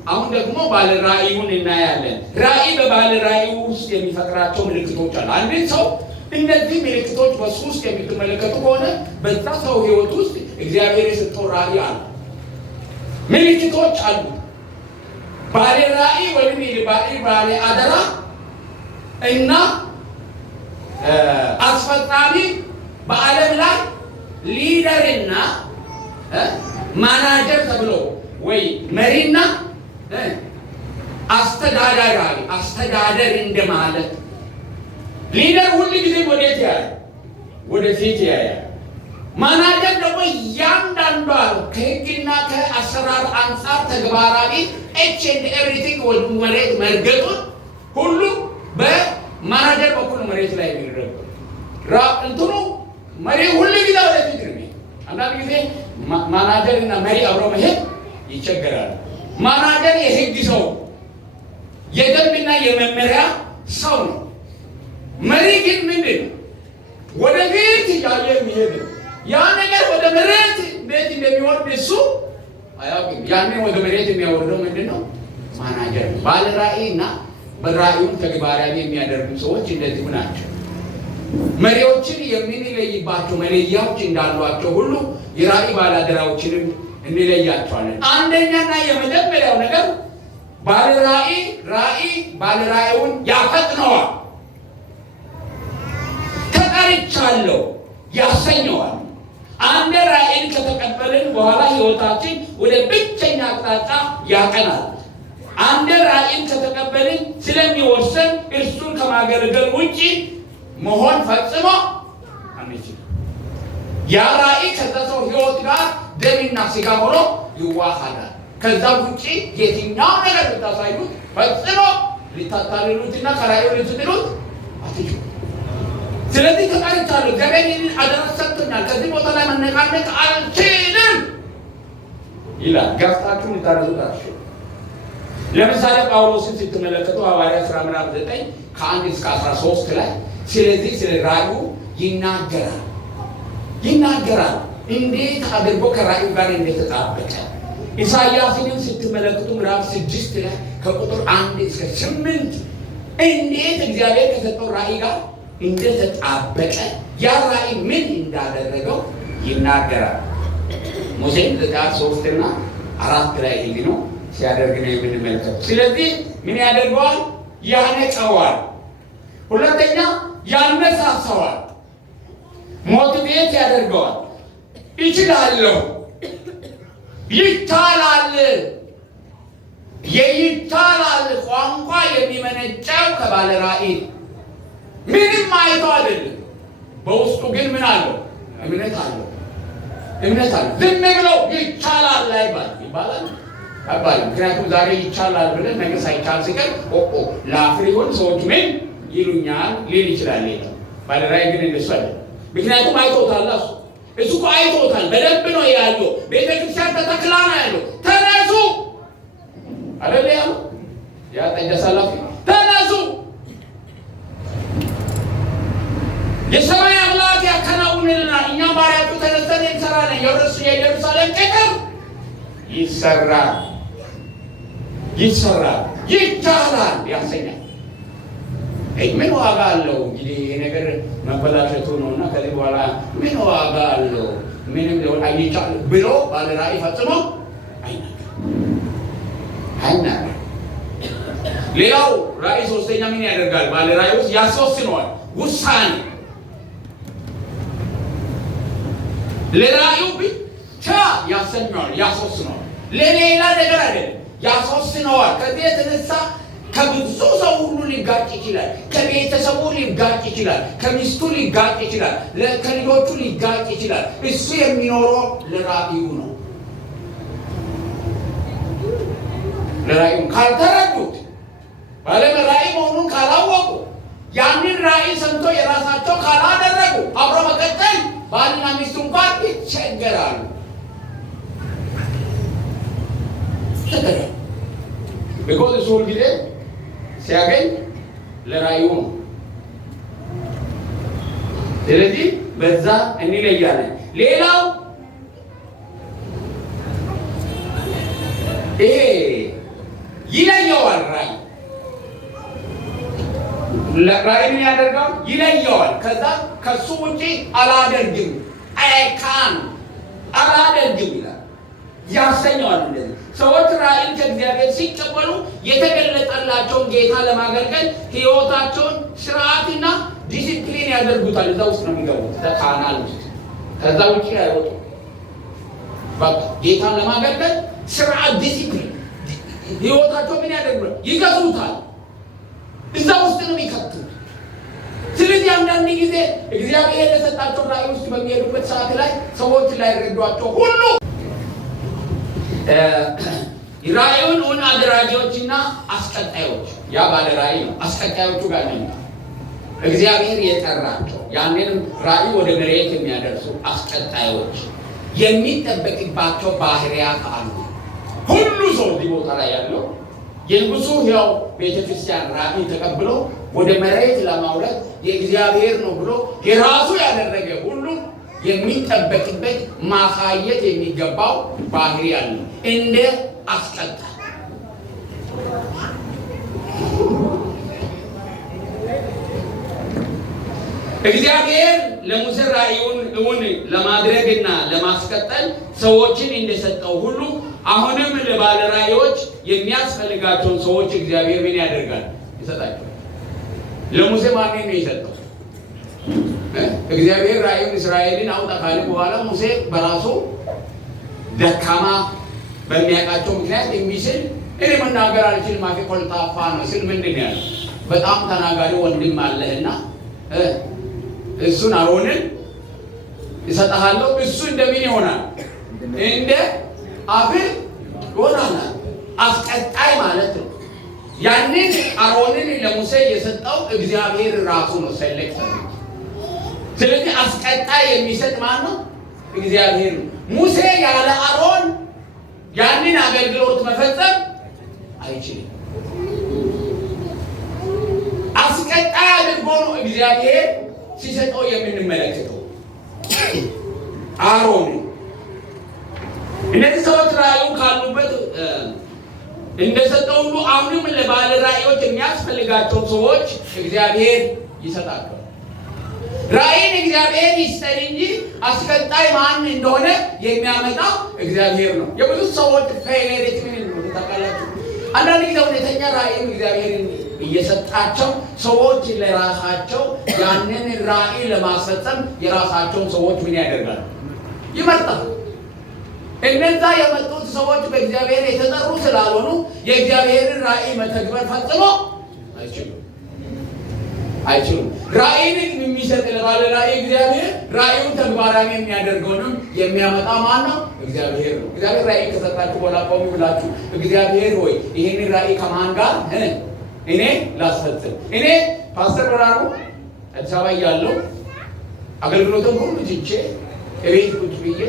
አሁን ደግሞ ባለ ራእዩን እናያለን። ራእይ በባለ ራእዩ ውስጥ የሚፈጥራቸው ምልክቶች አሉ። አንድን ሰው እነዚህ ምልክቶች በሱ ውስጥ የምትመለከቱ ከሆነ በዛ ሰው ህይወት ውስጥ እግዚአብሔር የሰጠው ራእይ አለ፣ ምልክቶች አሉ። ባለ ራእይ ወይም ባለ አደራ እና አስፈጻሚ በዓለም ላይ ሊደርና ማናጀር ተብሎ ወይ መሪና አስተዳደር እንደማለት። ሊደር ሁሉ ጊዜ ወዴት ያያል? ወደፊት ያያል። ማናጀር ደግሞ እያንዳንዷ ከህግና ከአሰራር አንጻር ተግባራዊ ኤቭሪቲንግ ወደ መሬት መርገጡን ሁሉ በማናጀር በኩል መሬት ላይ የሚደረገው እንትኑ መሪ ሁሉ ጊዜ ወደፊት ነው። አንዳንድ ጊዜ ማናጀር እና መሪ አብረው መሄድ ይቸገራሉ። ማናጀር የህግ ሰው የደንብና የመመሪያ ሰው ነው። መሪ ግን ምንድን ነው? ወደፊት እያየ የሚሄድ ነው። ያ ነገር ወደ መሬት እንዴት እንደሚወርድ እሱ አያውቅም። ያንን ወደ መሬት የሚያወርደው ምንድን ነው? ማናጀር ነው። ባለ ራእይ እና በራእዩን ተግባራዊ የሚያደርጉ ሰዎች እንደዚሁ ናቸው። መሪዎችን የምንለይባቸው መለያዎች እንዳሏቸው ሁሉ የራእይ ባላደራዎችንም እንለያቸዋለን። አንደኛና የመጀመሪያው ነገር ባለራእዩን ያፈጥነዋል፣ ተጠርቻለሁ ያሰኘዋል። አንድ ራእይን ከተቀበልን በኋላ ህይወታችን ወደ ብቸኛ አቅጣጫ ያቀናል። አንድ ራእይን ከተቀበልን ስለሚወሰን እርሱን ከማገልገል ውጪ መሆን ፈጽሞ አንችልም። ያ ራእይ ከዛ ሰው ህይወት ጋር ደምና ስጋ ሆኖ ይዋሃዳል። ከዛ ውጪ የትኛው ነገር ብታሳዩት ፈጽሞ ሊታታልሉትና ከራእዩ ልትጥሉት አትችሉም። ስለዚህ ተቃርቻለሁ፣ እግዚአብሔር አደራ ሰጥቶኛል፣ ከዚህ ቦታ ላይ መነቃነቅ አልችልም ይላል። ገፍታችሁ ልታደርጉታችሁ። ለምሳሌ ጳውሎስን ስትመለከቱ ሐዋርያት ሥራ ምዕራፍ 9 ከ1 እስከ 13 ላይ ስለዚህ ስለ ራእዩ ይናገራል እንዴት አድርጎ ከራእዩ ጋር እንደተጣበቀ። ኢሳይያስንም ስትመለከቱ ምዕራፍ 6 ላይ ከቁጥር 1 እስከ 8 እንዴት እግዚአብሔር ከሰጠው ራእይ ጋር እንደተጣበቀ ያ ራእይ ምን እንዳደረገው ይናገራል። ሙሴን ዘጸአት 3 እና 4 ላይ ይህ ነው ሲያደርግ ነው የምንመለከተው። ስለዚህ ምን ያደርገዋል? ያነቀዋል። ሁለተኛ ያነሳሳዋል፣ ሞቲቬት ያደርገዋል። ይችላለሁ፣ ይቻላል። የይቻላል ቋንቋ የሚመነጨው ከባለ ራእይ ምንም አይቶ አይደለም። በውስጡ ግን ምን አለው? እምነት አለው። ዝም ብለው ይቻላል ይባላል አባል። ምክንያቱም ዛሬ ይቻላል ብለን ነገ ሳይቻል ሲቀር ለአፍሪሆን ሰዎች ምን ይሉኛል ሊል ይችላል። ባለ ራእይ ግን እንደሱ አይደለም። ምክንያቱም አይቶታል። እሱ እኮ አይቶታል፣ በደንብ ነው ያለው። ቤተክርስቲያን ተተክላ ነው ያለው። ተነሱ አይደል ያለው ያ ጠንጀ ሰላፊ፣ ተነሱ የሰማይ አምላክ ያከናውንልና እኛ ባሪያቱ ተነስተን እንሰራለን። የኢየሩሳሌም ቅጥር ይሰራል፣ ይቻላል ያሰኛል። ምን ዋጋ አለው እንግዲህ የነገር መበላሸቱ ነውና ከዚህ በኋላ ምን ዋጋ አለው? ምንም ሊሆን አይቻል ብሎ ባለ ራእይ ፈጽሞ አይናገር። ሌላው ራእይ ሶስተኛ ምን ያደርጋል? ባለ ራእይ ውስጥ ያስወስነዋል፣ ውሳኔ ለራእዩ ብቻ ያሰኘዋል፣ ያስወስነዋል። ለሌላ ነገር አይደለም፣ ያስወስነዋል። ከዚህ የተነሳ ከብዙ ሰው ሁሉ ሊጋጭ ይችላል። ከቤተሰቡ ሊጋጭ ይችላል። ከሚስቱ ሊጋጭ ይችላል። ከልጆቹ ሊጋጭ ይችላል። እሱ የሚኖረው ለራእዩ ነው። ለራእዩ ካልተረዱት፣ ባለም ራእይ መሆኑን ካላወቁ፣ ያንን ራእይ ሰምቶ የራሳቸው ካላደረጉ አብሮ መቀጠል ባልና ሚስቱ እንኳን ይቸገራሉ። ቢኮዝ እሱ ሁልጊዜ ሲያገኝ ለራእዩ ነው። ስለዚህ በዛ እንለያለን። ሌላው ይሄ ይለየዋል። ራእይ ምን ያደርጋል? ይለየዋል። ከዛ ከሱ ውጪ አላደርግም፣ አላደርግም ይላል፣ ያሰኘዋል። እንደዚህ ሰዎች ራእይን ከእግዚአብሔር ሲቀበሉ የተገለጠላቸውን ጌታ ለማገልገል ሕይወታቸውን ስርዓትና ዲሲፕሊን ያደርጉታል። እዛ ውስጥ ነው የሚገቡት፣ ካናል ውስጥ። ከዛ ውጪ አይወጡ። በቃ ጌታን ለማገልገል ስርዓት፣ ዲሲፕሊን ሕይወታቸው ምን ያደርጉታል? ይገዙታል። እዛ ውስጥ ነው የሚከቱት። ስለዚህ አንዳንድ ጊዜ እግዚአብሔር የሰጣቸው ራእይ ውስጥ በሚሄዱበት ሰዓት ላይ ሰዎች ላይ ረዷቸው ሁሉ ራእዩን እውን አድራጊዎችና አስቀጣዮች፣ ያ ባለ ራእይ ነው። አስቀጣዮቹ ጋር ነው እግዚአብሔር የጠራቸው። ያንን ራእይ ወደ መሬት የሚያደርሱ አስቀጣዮች የሚጠበቅባቸው ባህሪያት አሉ። ሁሉ ሰው እዚህ ቦታ ላይ ያለው የንጉሱ ሕያው ቤተክርስቲያን ራእይ ተቀብሎ ወደ መሬት ለማውረድ የእግዚአብሔር ነው ብሎ የራሱ ያደረገ ሁሉ የሚጠበቅበት ማሳየት የሚገባው ባህሪ አለ። እንደ አስቀጣ እግዚአብሔር ለሙሴ ራእዩን እውን ለማድረግና ለማስቀጠል ሰዎችን እንደሰጠው ሁሉ አሁንም ለባለ ራእዮች የሚያስፈልጋቸውን ሰዎች እግዚአብሔር ምን ያደርጋል? ይሰጣቸዋል። ለሙሴ ማንን ነው የሰጠው? እግዚአብሔር ራእዩን እስራኤልን አውጣ ካለ በኋላ ሙሴ በራሱ ደካማ በሚያውቃቸው ምክንያት የሚስል እኔ መናገር አልችልም አፌ ኮልታፋ ነው ሲል ምንድን ነው ያለው? በጣም ተናጋሪ ወንድም አለህና እሱን አሮንን እሰጥሃለሁ፣ እሱ እንደምን ይሆናል? እንደ አፍህ ይሆናል። አስቀጣይ ማለት ነው። ያንን አሮንን ለሙሴ የሰጠው እግዚአብሔር ራሱ ነው ሴሌክት። ስለዚህ አስቀጣይ የሚሰጥ ማን ነው? እግዚአብሔር ነው። ሙሴ ያለ አሮን ያንን አገልግሎት መፈጸም አይችልም። አስቀጣይ አድርጎ ነው እግዚአብሔር ሲሰጠው የምንመለከተው አሮን። እነዚህ ሰዎች ራእዩን ካሉበት እንደሰጠው ሁሉ አሁንም ለባለ ራእዮች የሚያስፈልጋቸው ሰዎች እግዚአብሔር ይሰጣቸዋል። ራእይን እግዚአብሔር ይስጠን እንጂ አስቀጣይ ማን እንደሆነ የሚያመጣው እግዚአብሔር ነው። የብዙ ሰዎች ፌሌሪቲ ምን ነው ታውቃላችሁ? አንዳንድ ጊዜ እውነተኛ ራእይን እግዚአብሔር እየሰጣቸው ሰዎች ለራሳቸው ያንን ራእይ ለማስፈጸም የራሳቸውን ሰዎች ምን ያደርጋሉ? ይመርጣሉ። እነዛ የመጡት ሰዎች በእግዚአብሔር የተጠሩ ስላልሆኑ የእግዚአብሔርን ራእይ መተግበር ፈጽሞ አይችሉም። ራእይን የሚሰጥ ለባለ ራእይ እግዚአብሔር ራእዩን ተግባራዊ የሚያደርገውንም የሚያመጣ ማን ነው? እግዚአብሔር ነው። እግዚአብሔር ራእይ ከሰጣችሁ በኋላ ቆሙ ብላችሁ እግዚአብሔር ሆይ ይሄንን ራእይ ከማን ጋር እኔ ላስፈጽም። እኔ ፓስተር ብርሃኑ አዲስ አበባ እያለሁ አገልግሎትን ሁሉ ትቼ እቤት ቁጭ ብዬ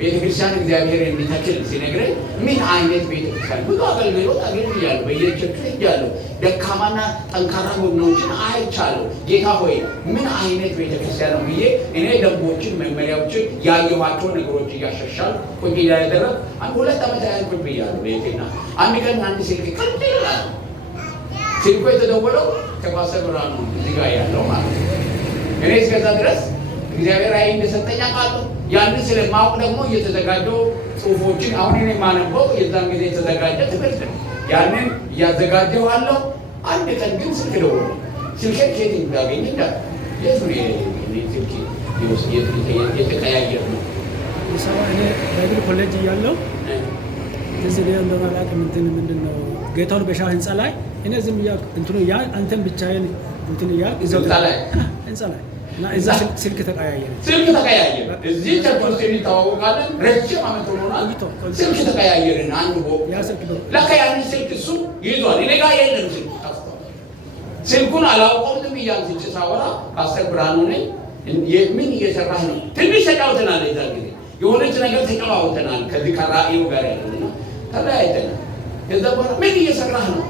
ቤተክርስቲያን እግዚአብሔር እንዲተክል ሲነግረኝ ምን አይነት ቤተክርስቲያን ብዙ አገልግሎት አገልግያለሁ፣ በየቸርቹ ሄጃለሁ፣ ደካማና ጠንካራ ጎኖችን አይቻለሁ። ጌታ ሆይ ምን አይነት ቤተክርስቲያን ነው ብዬ እኔ ደንቦችን፣ መመሪያዎችን ያየኋቸው ነገሮች እያሻሻል ቁጭ እያደረግ አንድ 2 ዓመት ያህል ቁጭ ብያለሁ ቤቴና አንድ ቀን አንድ ስልክ ቅርብ ይላል። ስልኩ የተደወለው ከፓስተር ብርሃኑ እዚህ ጋር ያለው ማለት ነው። እኔ እስከዛ ድረስ እግዚአብሔር ራእይ እንደሰጠኝ አውቃለሁ። ያንን ስለማውቅ ደግሞ እየተዘጋጀው ጽሁፎችን አሁን እኔ የማነበው የዛን ጊዜ የተዘጋጀ ትምህርት ነው። ያንን እያዘጋጀው አለው። አንድ ቀን ግን ስልክ ደወለ። ስልኬን ከየት እንዳገኘ እንዳለ የት ነው ስልክ የተቀያየር ነው። እኔ ባይብል ኮሌጅ እያለሁ እዚህ ላይ እንደማላውቅ ምንድን ነው ጌታውን በሻ ህንፃ ላይ እኔ ዝም ብያ እንትኑ ያ አንተን ብቻዬን እንትን ያ እዛው ላይ ህንፃ ላይ እና እዛ ስልክ ተቀያየረ። እዚህ ቸርች እንተዋወቃለን። ረጅም ዓመት ሆኖናል። ስልክ ተቀያየርን። አንድ ቦክ ለካ ያንን ስልክ እሱ ይዟል። እኔ ጋር የለም ስልኩ ጠፍቷል። ስልኩን አላውቀውም። ዝም ብያለሁ ሳወራ ፓስተር ብርሃኑ ነኝ። ምን እየሰራህ ነው? ትንሽ ተጫውተናል። የዛ ጊዜ የሆነች ነገር ተጫዋውተናል። ከዚህ ከራእዩ ጋር ያለና ተለያይተናል። ከዛ በኋላ ምን እየሰራህ ነው?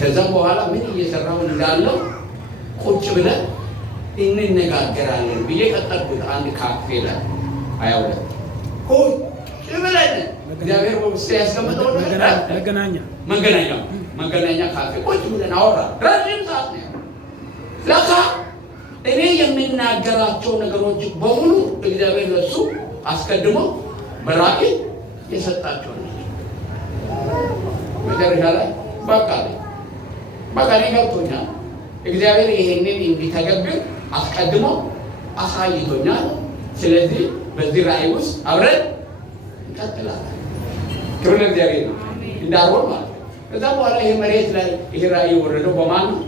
ከዛ በኋላ ምን እየሰራሁ እንዳለው ቁጭ ብለን እንነጋገራለን ብዬ ቀጠልኩት። አንድ ካፌ ላይ አያውለት ቁጭ ብለን እግዚአብሔር በውስጤ ያስቀመጠው መገናኛ ካፌ ቁጭ ብለን አወራ። ረጅም ሰዓት ነው። ለካ እኔ የምናገራቸው ነገሮች በሙሉ እግዚአብሔር ለሱ አስቀድሞ በራእይ የሰጣቸው ናቸው። መጨረሻ ላይ በቃ እኔ ገብቶኛል። እግዚአብሔር ይሄንን እንዲተገብር አስቀድሞ አሳይቶኛል። ስለዚህ በዚህ ራእይ ውስጥ አብረን እንቀጥላለን። ክብር ለእግዚአብሔር ነው። እንዳልሆን ማለት ነው። ከዛ በኋላ ይሄ መሬት ላይ ይሄ ራእይ የወረደው በማን ነው?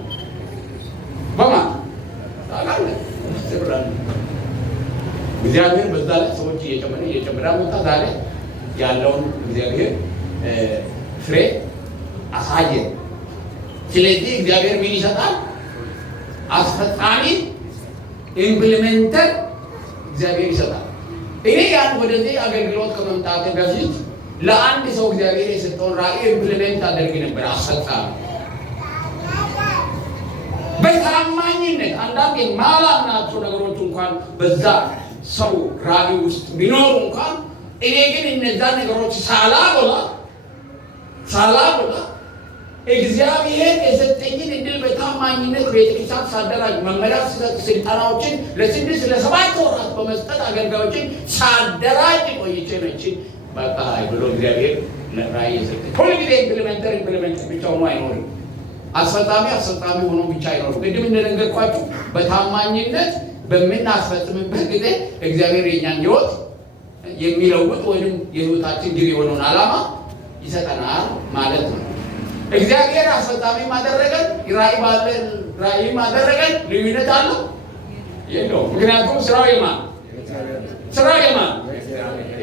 ታውቃለህ? እግዚአብሔር በዛ ላይ ሰዎች እየጨመረ መጣ። ዛሬ ያለውን እግዚአብሔር ፍሬ አሳየ። ስለዚህ እግዚአብሔር ምን ይሰጣል? አስፈጻሚ ኢምፕሊሜንተር እግዚአብሔር ይሰጣል። እኔ ያን ወደዚህ አገልግሎት ከመምጣት በፊት ለአንድ ሰው እግዚአብሔር የሰጠውን ራእይ ኢምፕሊሜንት አደርግ ነበር። አስፈጻሚ በታማኝነት አንዳንድ የማላምናቸው ነገሮች እንኳን በዛ ሰው ራእይ ውስጥ ቢኖሩ እንኳን እኔ ግን እነዛ ነገሮች ሳላጎላ እግዚአብሔር የሰጠኝን እድል በታማኝነት ቤተክርስቲያን ሳደራጅ መመሪያ ስሰጥ ስልጠናዎችን ለ6 ለ7 ወራት በመስጠት አገልጋዮችን ሳደራጅ ቆይቼ ነችን በቃ ብሎ እግዚአብሔር ለራእይ የሰጠኝ። ሁልጊዜ ኢምፕሊመንተር ብቻ ሆኖ አይኖርም። አስፈጻሚ ሆኖ ብቻ አይኖርም። ቅድም እንደነገርኳችሁ በታማኝነት በምናስፈጽምበት ጊዜ እግዚአብሔር የኛን ህይወት የሚለውጥ ወይም የህይወታችን ግብ የሆነውን ዓላማ ይሰጠናል ማለት ነው። እግዚአብሔር አስፈጻሚ ማደረገን ራእይ ማደረገን ልዩነት አለው የለውም? ምክንያቱም ስራው የማን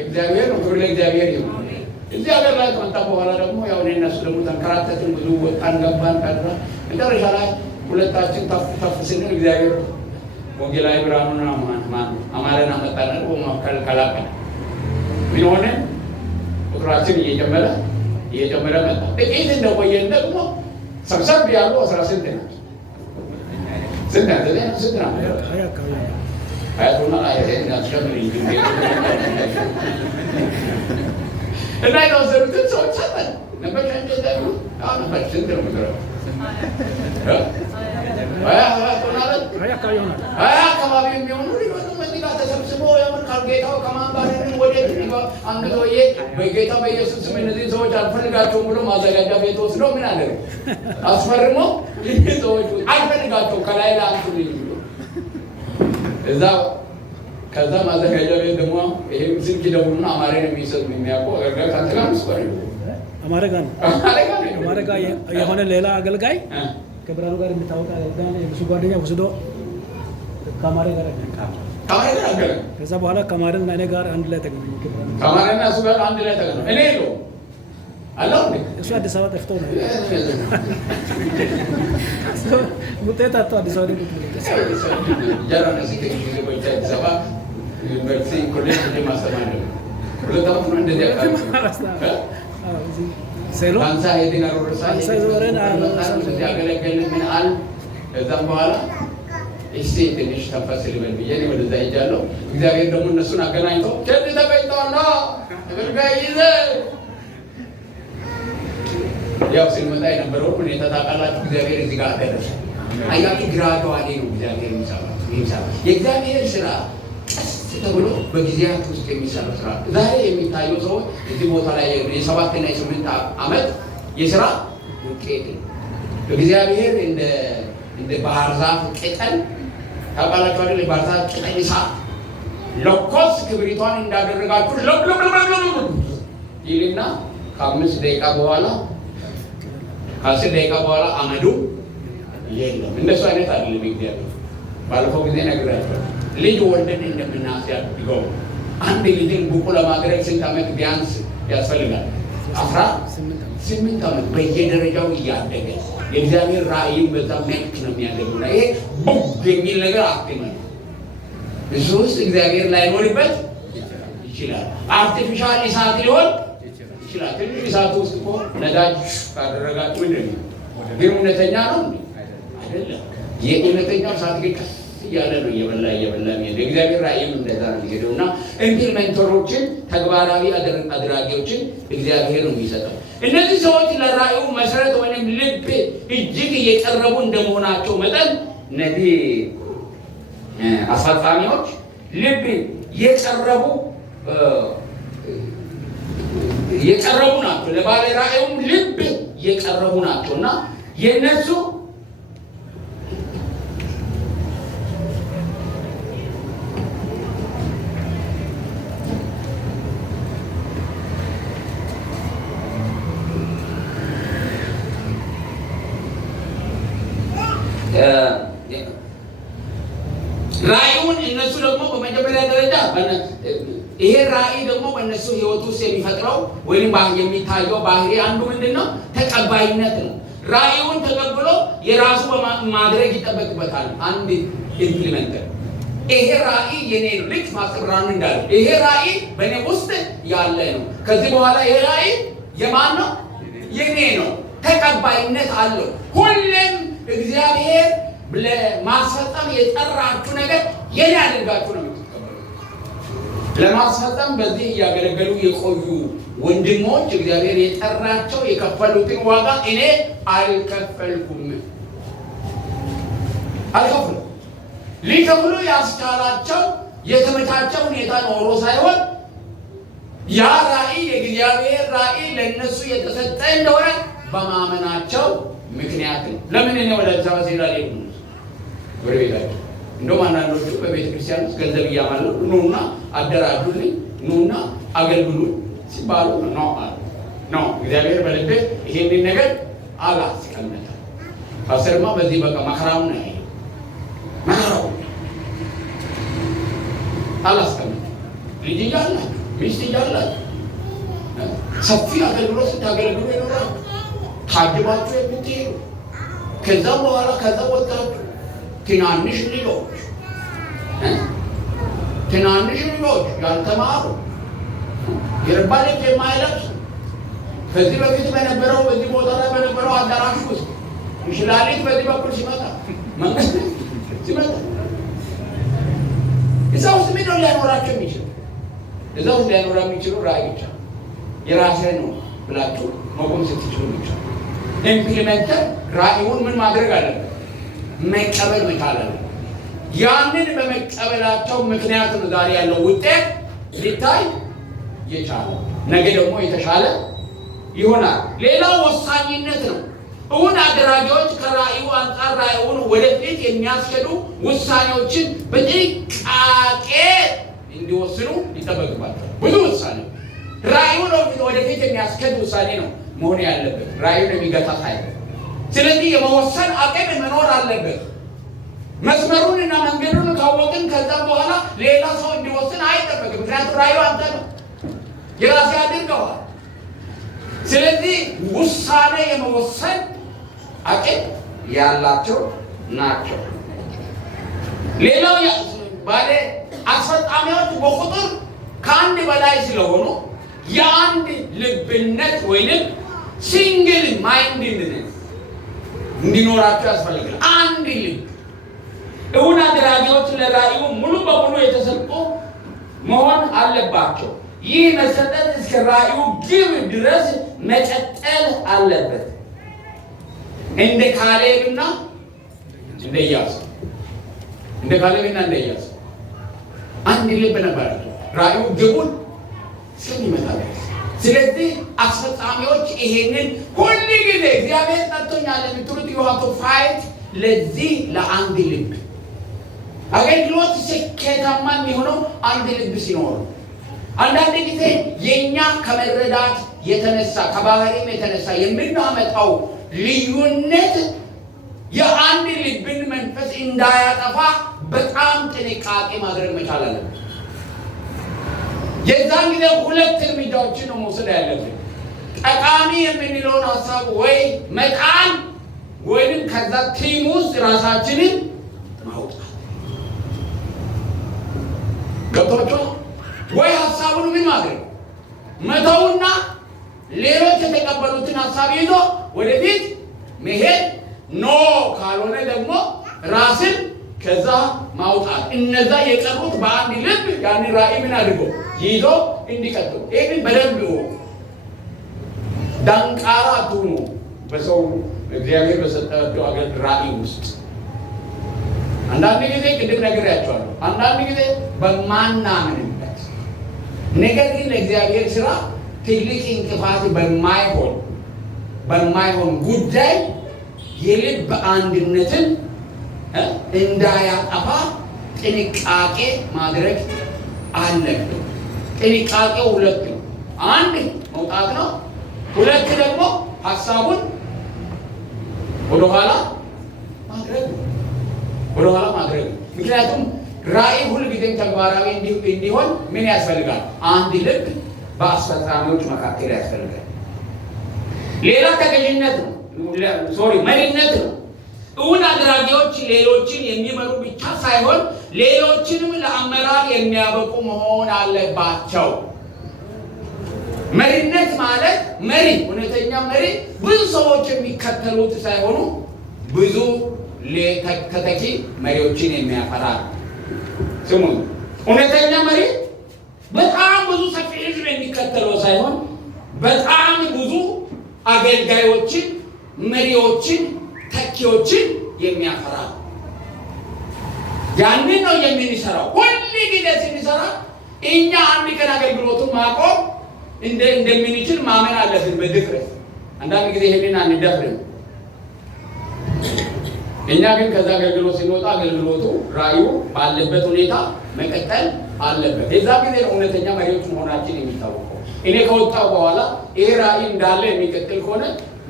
እግዚአብሔር ነው። ክብር ለእግዚአብሔር ይሁን። እዚህ ሀገር ላይ ከመጣ በኋላ ደግሞ ያው እነሱ ደግሞ ተንከራተትን፣ ብዙ ወጣን ገባን ቀረ። መጨረሻ ላይ ሁለታችን ተፍ ስንል እግዚአብሔር ወንጌላዊ ብርሃኑን አማረን አመጣን። ከላከን ምን ሆነ? ቁጥራችን እየጨመረ መጣ። ጥቂት እንደቆየን ደግሞ ሰብሰብ ያሉ 18 ናቸው። ስንት እና የተወሰኑትን ሰዎች ሰጠን። አካባቢ የሚሆኑ እዚህ ጋር ተሰብስበው ጌታው ከማን ጋር ወዴት አንድ ሰውዬ በጌታ በኢየሱስ ስም እነዚህ ሰዎች አልፈልጋቸውም ብሎ ማዘጋጃ ቤት ወስዶ ምን አለ አስፈርሞ ሰዎች አልፈልጋቸውም ከላይ አንሱልኝ ብሎ እዛ ከዛ ማዘጋጃ ቤት ደግሞ ይሄም ስልክ ደውሉና አማርኛ የሚያውቁ አገልጋይ ታንተጋምስ ቆይ አማርኛ ጋር የሆነ ሌላ አገልጋይ ከብርሃኑ ጋር የሚታወቅ አገልጋይ የብዙ ጓደኛ ወስዶ ከአማርኛ ጋር ከዛ በኋላ ከማረና እኔ ጋር አንድ ላይ ተገናኘ። ከማረና እሱ ጋር አንድ ላይ ተገናኘ። እኔ ነው አላው እሱ አዲስ አበባ ጠፍቶ ነው ሙቴታ አዲስ አበባ ነው ጀራና ሲከኝ ቆይታ አዲስ አበባ ዩኒቨርሲቲ ኮሌጅ ማስተማር ነው። ሁለታው ነው እንደዚህ ያካል ሴሎ አንሳ የዲናሮ ረሳይ ሰዘረና ያገለገልን ምን አል ከዛም በኋላ እሺ ትንሽ ተንፈስ ልበል ብዬ ነው ወደዛ ሄጃለሁ። እግዚአብሔር ደግሞ እነሱን አገናኝቶ ከዚህ ተቀይቷና እርጋይ ይዘ ያው ሲመጣ የነበረው ሁኔታ ታውቃላችሁ። እግዚአብሔር እዚህ ጋር አደረሰ። አያችሁ ግራዱዋሊ ነው እግዚአብሔር የሚሰራ የእግዚአብሔር ስራ ቀስ ተብሎ በጊዜያት ውስጥ የሚሰራ ስራ። ዛሬ የሚታየው ሰው እዚህ ቦታ ላይ የ7 እና የ8 ዓመት የስራ ውጤት እግዚአብሔር እንደ ባህር ዛፍ ቅጠል ታውቃላችሁ አይደል? ባህር ዛፍ ቅጠል ይሳብ ለኮስ ክብሪቷን እንዳደረጋችሁ ይልና ከ5 ደቂቃ በኋላ ከ10 ደቂቃ በኋላ አመዱ የለም። እንደሱ አይነት አይደለም እግዚአብሔር። ባለፈው ጊዜ ነግራችኋለሁ። ልጅ ወልደን እንደምናስያድገው አንድ ልጅን ብቁ ለማድረግ ስንት ዓመት ቢያንስ ያስፈልጋል? 18 ዓመት በየደረጃው እያደገ የእግዚአብሔር ራእይን በዛ መልክ ነው የሚያደርጉና ይሄ ቡግ የሚል ነገር አትመን እሱ ውስጥ እግዚአብሔር ላይኖርበት ይችላል። አርቲፊሻል እሳት ሊሆን ይችላል። ትንሽ እሳት ውስጥ እኮ ነዳጅ ካደረጋችሁ ምንድን ነው? ግን እውነተኛ ነው እንዴ? አይደለም። የእውነተኛው እሳት ግን ቀስ እያለ ነው እየበላ የሚሄደው። የእግዚአብሔር ራእይም እንደዛ ነው የሚሄደው እና ኢምፕሊመንተሮችን ተግባራዊ አድራጊዎችን እግዚአብሔር ነው የሚሰጠው። እነዚህ ሰዎች ለራእዩ መሰረት ወይም ልብ እጅግ እየቀረቡ እንደመሆናቸው መጠን እነዚህ አስፈጻሚዎች ልብ የቀረቡ ናቸው። ለባለ ራእዩም ልብ የቀረቡ ናቸው እና የነሱ ራእዩን እነሱ ደግሞ በመጀመሪያ ደረጃ ይሄ ራእይ ደግሞ በእነሱ ህይወት ውስጥ የሚፈጥረው ወይም የሚታየው ባህሪ አንዱ ምንድን ነው? ተቀባይነት ነው። ራእዩን ተቀብሎ የራሱ ማድረግ ይጠበቅበታል። አንድ ኢምፕሊመንተር ይሄ ራእይ የኔ ነው። ልክ ማስተራኑ እንዳለ ይሄ ራእይ በእኔ ውስጥ ያለ ነው። ከዚህ በኋላ ይሄ ራእይ የማን ነው? የኔ ነው። ተቀባይነት አለው። ሁሌም እግዚአብሔር ለማስፈጸም የጠራችሁ ነገር የኔ አድርጋችሁ ነው የምትቀበሉት። ለማስፈጸም በዚህ ያገለገሉ የቆዩ ወንድሞች እግዚአብሔር የጠራቸው የከፈሉትን ዋጋ እኔ አልከፈልኩም። ሊከፍሉ ያስቻላቸው የተመቻቸ ሁኔታ ኖሮ ሳይሆን ያ ራእይ የእግዚአብሔር ራእይ ለነሱ የተሰጠ እንደሆነ በማመናቸው ምክንያት ነው። ለምን እኔ ወደ አዲስ አበባ ሲሄድ አልሄድኩም ወደ ቤታቸው። እንደውም አንዳንዶቹ በቤተ ክርስቲያን ውስጥ ገንዘብ እያማለሉ ኑና አደራጁልኝ፣ ኑና አገልግሉኝ ሲባሉ ነው እግዚአብሔር በልቤ ይሄንን ነገር አላስቀመጠም። ፓስተርማ በዚህ በቃ መከራውን ነው መከራው አላስቀመጠም። ልጅ እያላችሁ ሚስት እያላችሁ ሰፊ አገልግሎት ስታገለግሉ ይኖራል። ታጅባችሁ የምትሄዱ ከዛ በኋላ ከዛ ወጣችሁ ትናንሽ ልጆች ያልተማሩ የረባ ልብስ የማይለብሱ ከዚህ በፊት በነበረው በዚህ ቦታ ላይ በነበረው አዳራሽ ውስጥ እንሽላሊት በዚህ በኩል ሲመጣ መንግስት ሲመጣ እዛ ውስጥ ምን ነው ሊያኖራቸው የሚችል? እዛ ውስጥ ሊያኖራ የሚችለው ራእይ ብቻ የራሴ ነው ብላችሁ መቆም ስትችሉ ብቻ። ኢምፕሊመንተር ራእዩን ምን ማድረግ አለበት? መቀበል መቻል አለበት። ያንን በመቀበላቸው ምክንያት ነው ዛሬ ያለው ውጤት ሊታይ የቻለ። ነገ ደግሞ የተሻለ ይሆናል። ሌላው ወሳኝነት ነው። እውን አደራጊዎች ከራእዩ አንጻር ራእዩን ወደፊት የሚያስኬዱ ውሳኔዎችን በጥንቃቄ እንዲወስኑ ይጠበቅባቸዋል። ብዙ ውሳኔ ራእዩን ወደፊት የሚያስኬድ ውሳኔ ነው መሆን ያለበት፣ ራእዩን የሚገታ ሳይሆን። ስለዚህ የመወሰን አቅም መኖር አለበት። መስመሩን እና መንገዱን ካወቅን ከዛ በኋላ ሌላ ሰው እንዲወስን አይጠበቅም። ምክንያቱም ራእዩ አንተ ነው፣ የራሴ አድርገዋል። ስለዚህ ውሳኔ የመወሰን አቅም ያላቸው ናቸው። ሌላው ባለ አስፈጻሚዎች በቁጥር ከአንድ በላይ ስለሆኑ የአንድ ልብነት ወይንም ሲንግል ማይንድነት እንዲኖራቸው ያስፈልጋል። አንድ ልብ። እውን አድራጊዎች ለራእዩ ሙሉ በሙሉ የተሰጡ መሆን አለባቸው። ይህ መሰጠት እስከ ራእዩ ግብ ድረስ መቀጠል አለበት። እንደ ካሌብና እንደ ኢያሱ አንድ ልብ ነበራቸው ራእዩ ግቡን ስለሚመጣ። ስለዚህ አስፈጻሚዎች ይሄንን ሁሉ ጊዜ እግዚአብሔር ጠርቶኛል የምትሉት የዋቶ ፋይት ለዚህ ለአንድ ልብ አገልግሎት ስኬታማ የሚሆነው አንድ ልብ ሲኖር። አንዳንድ ጊዜ የኛ ከመረዳት የተነሳ ከባህሪም የተነሳ የምናመጣው ልዩነት የአንድ ልብን መንፈስ እንዳያጠፋ በጣም ጥንቃቄ ማድረግ መቻል አለብን። የዛን ጊዜ ሁለት እርምጃዎችን ነው መውሰድ ያለብን። ጠቃሚ የምንለውን ሀሳብ ወይ መጣል ወይንም ከዛ ቲም ውስጥ ራሳችንን ማውጣት። ገብቷችኋል ወይ? ሀሳቡን ምን ማድረግ መተውና ሌሎች የተቀበሉትን ሀሳብ ይዞ ወደፊት መሄድ ኖ ካልሆነ ደግሞ ራስን ከዛ ማውጣት። እነዛ የቀሩት በአንድ ልብ ያን ራእይ ምን አድርጎ ይዞ እንዲቀጥሉ። ይህን በደንብ ዳንቃራ አትሁኑ። በሰው እግዚአብሔር በሰጣቸው አገር ራእይ ውስጥ አንዳንድ ጊዜ ቅድም ነግሬያቸዋለሁ። አንዳንድ ጊዜ በማናምንበት ነገር ግን ለእግዚአብሔር ስራ ትልቅ እንቅፋት በማይሆን ጉዳይ የልብ አንድነትን እንዳያጠፋ ጥንቃቄ ማድረግ አለብን። ጥንቃቄው ሁለት ነው። አንድ መውጣት ነው። ሁለት ደግሞ ሀሳቡን ወደኋላ ማድረግ ነው። ምክንያቱም ራእይ ሁልጊዜም ተግባራዊ እንዲሆን ምን ያስፈልጋል? አንድ ልብ በአስፈጻሚዎች መካከል ያስፈልጋል። ሌላ ተገዥነት ነው፣ መሪነት ነው። እውን አድራጊዎች ሌሎችን የሚመሩ ብቻ ሳይሆን ሌሎችንም ለአመራር የሚያበቁ መሆን አለባቸው። መሪነት ማለት እውነተኛ መሪ ብዙ ሰዎች የሚከተሉት ሳይሆኑ ብዙ ተተኪ መሪዎችን የሚያፈራ። ስሙ፣ እውነተኛ መሪ ብዙ ሰፊ ህዝብ የሚከተለው ሳይሆን በጣም ብዙ አገልጋዮችን፣ መሪዎችን፣ ተኪዎችን የሚያፈራ ያንን ነው የምንሰራው። ሁሉ ጊዜ ስንሰራ እኛ አንድ ቀን አገልግሎቱን ማቆም እንደምንችል ማመን አለብን በድፍረት። አንዳንድ ጊዜ ይሄንን አንደፍርም። እኛ ግን ከዛ አገልግሎት ሲወጣ አገልግሎቱ ራእዩ ባለበት ሁኔታ መቀጠል አለበት። የዛ ጊዜ ነው እውነተኛ መሪዎች መሆናችን የሚታወቀው። እኔ ከወጣው በኋላ ይሄ ራእይ እንዳለ የሚቀጥል ከሆነ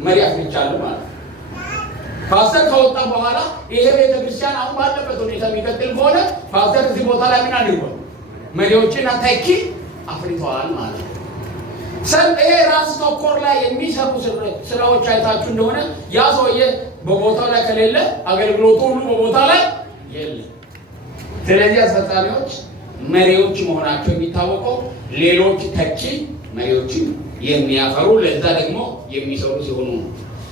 መሪ አፍልቻለሁ ማለት ነው። ፓስተር ከወጣ በኋላ ይሄ ቤተክርስቲያን አሁን ባለበት ሁኔታ የሚቀጥል ከሆነ ፓስተር እዚህ ቦታ ላይ ምን አድርጓል? መሪዎችን ተኪ አፍርተዋል ማለት ነው። ይሄ ራስ ተኮር ላይ የሚሰሩ ስራዎች አይታችሁ እንደሆነ ያ ሰውዬ በቦታው ላይ ከሌለ አገልግሎቱ ሁሉ በቦታ ላይ የለም። ስለዚህ አስፈጻሚዎች መሪዎች መሆናቸው የሚታወቀው ሌሎች ተኪ መሪዎችን የሚያፈሩ ለዛ ደግሞ የሚሰሩ ሲሆኑ ነው።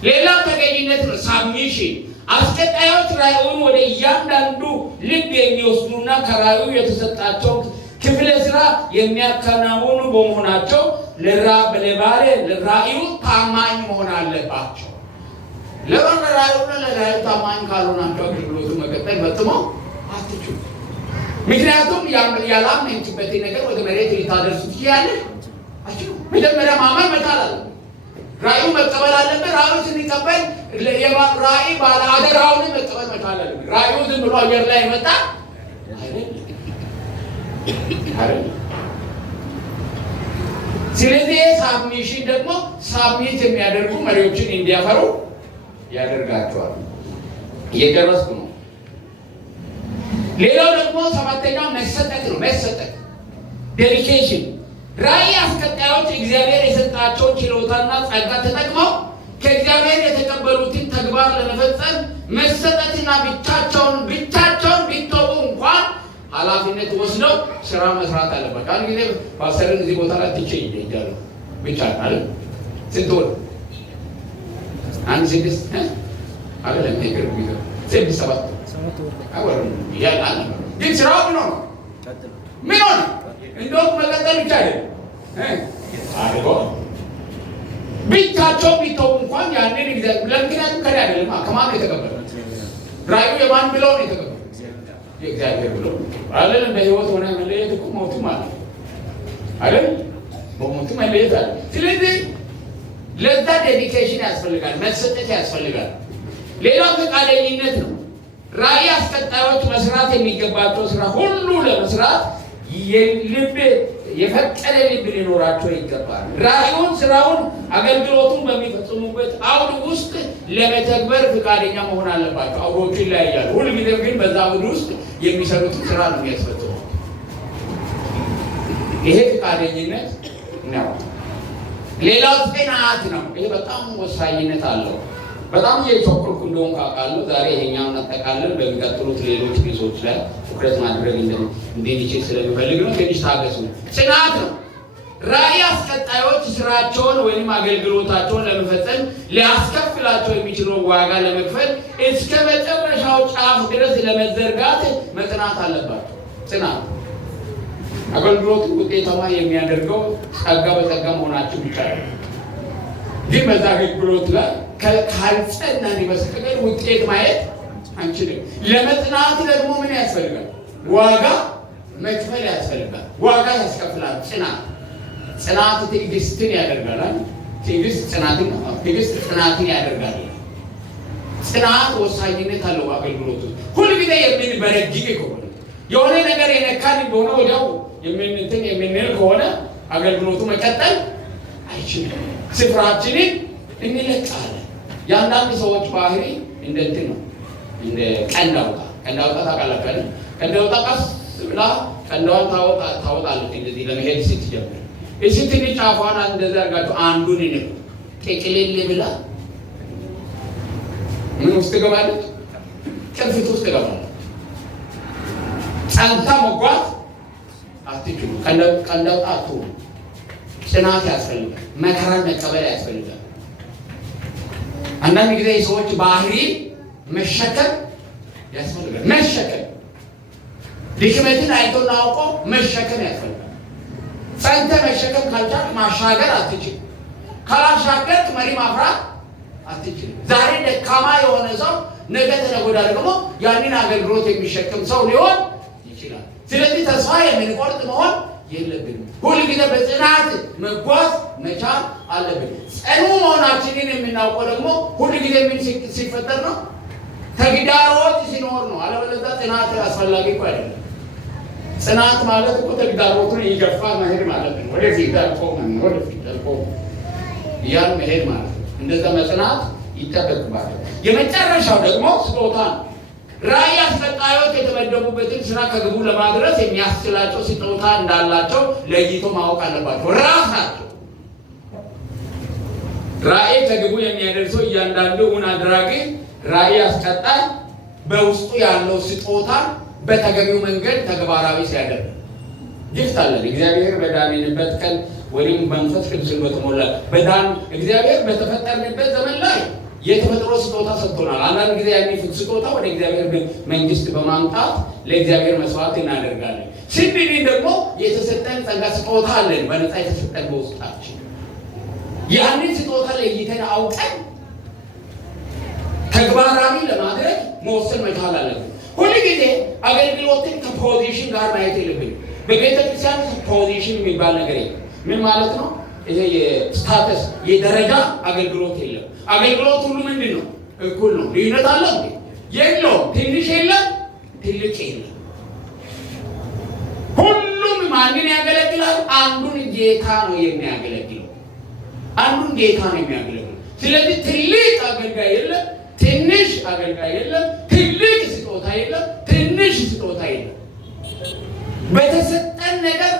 ሌላ ተገኝነት ነው፣ ሳብሚሽን። አስቀጣዮች ራእዩን ወደ እያንዳንዱ ልብ የሚወስዱና ከራእዩ የተሰጣቸው ክፍለ ስራ የሚያከናውኑ በመሆናቸው ለራእዩ ታማኝ መሆን አለባቸው። ለራእዩ ታማኝ ካልሆናቸው አገልግሎቱ መቀጠል ፈጽሞ አትችሉም። ምክንያቱም ያላመንችበትን ነገር ወደ መሬት ልታደርሱ ትችላለህ። መጀመሪያ ማመን መቻል አለ። ራእዩ መቀበል አለበት። ራእዩ ስንቀበል ራእይ ባለ አደራውን መቀበል መቻል አለበት። ራእዩ ዝም ብሎ አየር ላይ መጣ አይደለም። ስለዚህ ሳብሚሽን ደግሞ ሳብሚት የሚያደርጉ መሪዎችን እንዲያፈሩ ያደርጋቸዋል። እየጨረስኩ ነው። ሌላው ደግሞ ሰባተኛው መሰጠት ነው። መሰጠት ዴዲኬሽን። ራእይ አስቀጣዮች እግዚአብሔር የሰጣቸውን ችሎታና ጸጋ ተጠቅመው ከእግዚአብሔር የተቀበሉትን ተግባር ለመፈጸም መሰጠትና ብቻቸውን ቢተዉ እንኳን ኃላፊነት ወስደው ስራ መስራት አለባቸው። አንድ ጊዜ ፓስተርን እዚህ ቦታ ላይ ትቼ ይሄዳሉ ብቻ አይደል? ስንት ወር? አንድ 6 አይደለም ነገር ቢሆን 7 ወር አይወርም ያላል። ግን ስራው ምን ሆነ? እንደውም መቀጠል ብቻ አይደለም አድርጎ ብቻቸው ቢተው እንኳን ያንን እግዚአብሔር ለምክንያቱም ከኔ አይደለም ከማን የተቀበለ ራእዩ የማን ብለው ነው የተቀበለ? የእግዚአብሔር ብሎ አይደለም። በህይወት ሆነ መለየት እኮ ሞቱ ማለት አይደል? በሞቱ መለየት አለ። ስለዚህ ለዛ ዴዲኬሽን ያስፈልጋል፣ መሰጠት ያስፈልጋል። ሌላው ፈቃደኝነት ነው። ራእይ አስቀጣዮች መስራት የሚገባቸው ስራ ሁሉ ለመስራት የፈቀደ ልብ ሊኖራቸው ይገባል። ራእዩን፣ ስራውን፣ አገልግሎቱን በሚፈጽሙበት አውድ ውስጥ ለመተግበር ፈቃደኛ መሆን አለባቸው። አውዶቹ ይለያያሉ። ሁልጊዜም ግን በዛ አውድ ውስጥ የሚሰሩትን ስራ ነው የሚያስፈጽመው። ይሄ ፈቃደኝነት ነው። ሌላው ጽናት ነው። ይሄ በጣም ወሳኝነት አለው። በጣም እየቸኮልኩ እንደሆን ካውቃለሁ። ዛሬ ይሄኛውን አጠቃለን በሚቀጥሉት ሌሎች ኬሶች ላይ ትኩረት ማድረግ እንድንችል ስለሚፈልግ ነው። ትንሽ ታገሱ። ጽናት ነው። ራእይ አስቀጣዮች ስራቸውን ወይም አገልግሎታቸውን ለመፈጸም ሊያስከፍላቸው የሚችለው ዋጋ ለመክፈል እስከ መጨረሻው ጫፍ ድረስ ለመዘርጋት መጽናት አለባቸው። ጽናት አገልግሎቱ ውጤታማ የሚያደርገው ጸጋ በጸጋ መሆናቸው ብቻ ነው። ግን በዛ አገልግሎት ላይ ካልጸናን በስተቀር ውጤት ማየት አንችልም። ለመጽናት ደግሞ ምን ያስፈልጋል? ዋጋ መክፈል ያስፈልጋል። ዋጋ ያስከፍላል። ጽናት ትዕግስትን ያደርጋል። ትዕግስት ጽናትን ያደርጋል። ጽናት ወሳኝነት አለው። አገልግሎቱ ሁልጊዜ የምንበረግግ ከሆነ የሆነ ነገር የነካን እንደሆነ ወዲያው የምንል ከሆነ አገልግሎቱ መቀጠል አይችልም። ስፍራችንን እንለቃለን። የአንዳንድ ሰዎች ባህሪ እንደ እንትን ነው። እንደ ቀንዳውጣ ታውቃላችሁ። ቀንዳውጣ ቀስ ብላ ቀንዳዋን ታወጣለች። እንደዚህ ለመሄድ ስትጀምር እሺ ትንሽ ጫፏን እንደዛ አድርጋችሁ አንዱን ይነቁ ቄቅሌል ብላ ምን ውስጥ ገባለች? ቅርፊት ውስጥ ገባለች። ጸንታ መጓዝ አትችሉ። ቀንዳውጣ አትሆኑ። ጽናት ያስፈልጋል። መከራን መቀበል ያስፈልጋል። አንዳንድ ጊዜ የሰዎች ባህሪ መሸከም ያስፈልጋል። መሸከም ድክመትን አይቶና አውቆ መሸከም ያስፈልጋል። ጸንተህ መሸከም ካልቻልክ ማሻገር አትችልም። ካላሻገርክ መሪ ማፍራት አትችልም። ዛሬ ደካማ የሆነ ሰው ነገ ተነገ ወዲያ ደግሞ ያንን አገልግሎት የሚሸከም ሰው ሊሆን ይችላል። ስለዚህ ተስፋ የምንቆርጥ መሆን የለብንም። ሁልጊዜ በጽናት መጓዝ መቻል አለብን። ጽኑ መሆናችንን የምናውቀው ደግሞ ሁልጊዜ ምን ሲፈጠር ነው? ተግዳሮት ሲኖር ነው። አለበለዚያ ጽናት አስፈላጊ እኮ አይደለም። ጽናት ማለት እኮ ተግዳሮቱን እየገፋ መሄድ ማለት ነው። ወደፊት ደልቆ እያል መሄድ ማለት ነው። እንደዛ መጽናት ይጠበቅባል። የመጨረሻው ደግሞ ስጦታ ነው። ራእይ አስቀጣዮች የተመደቡበትን ስራ ከግቡ ለማድረስ የሚያስችላቸው ስጦታ እንዳላቸው ለይቶ ማወቅ አለባቸው። ራሳቸው ራእይ ከግቡ የሚያደርሰው እያንዳንዱ እውን አድራጊ ራእይ አስቀጣይ በውስጡ ያለው ስጦታ በተገቢው መንገድ ተግባራዊ ሲያደርግ ጊፍት አለን። እግዚአብሔር በዳንበት ቀን ወይም መንፈስ ቅዱስን በተሞላ በዳን እግዚአብሔር በተፈጠርንበት ዘመን ላይ የተፈጥሮ ስጦታ ሰጥቶናል። አንዳንድ ጊዜ ያንን ስጦታ ወደ እግዚአብሔር መንግስት በማምጣት ለእግዚአብሔር መስዋዕት እናደርጋለን። ስንድን ደግሞ የተሰጠን ጸጋ ስጦታ አለን፣ በነፃ የተሰጠን በውስጣችን። ያንን ስጦታ ለይተን አውቀን ተግባራዊ ለማድረግ መወሰን መቻል አለብን። ሁሉ ጊዜ አገልግሎትን ከፖዚሽን ጋር ማየት የለብንም። በቤተ ክርስቲያን ፖዚሽን የሚባል ነገር የለም። ምን ማለት ነው? ይሄ የስታተስ የደረጃ አገልግሎት የለም። አገልግሎት ሁሉ ምንድን ነው? እኩል ነው። ልዩነት አለ እንዴ? የለውም። ትንሽ የለም፣ ትልቅ የለም። ሁሉም ማንን ያገለግላል? አንዱን ጌታ ነው የሚያገለግለው። አንዱን ጌታ ነው የሚያገለግለው። ስለዚህ ትልቅ አገልጋይ የለም፣ ትንሽ አገልጋይ የለም፣ ትልቅ ስጦታ የለም፣ ትንሽ ስጦታ የለም። በተሰጠን ነገር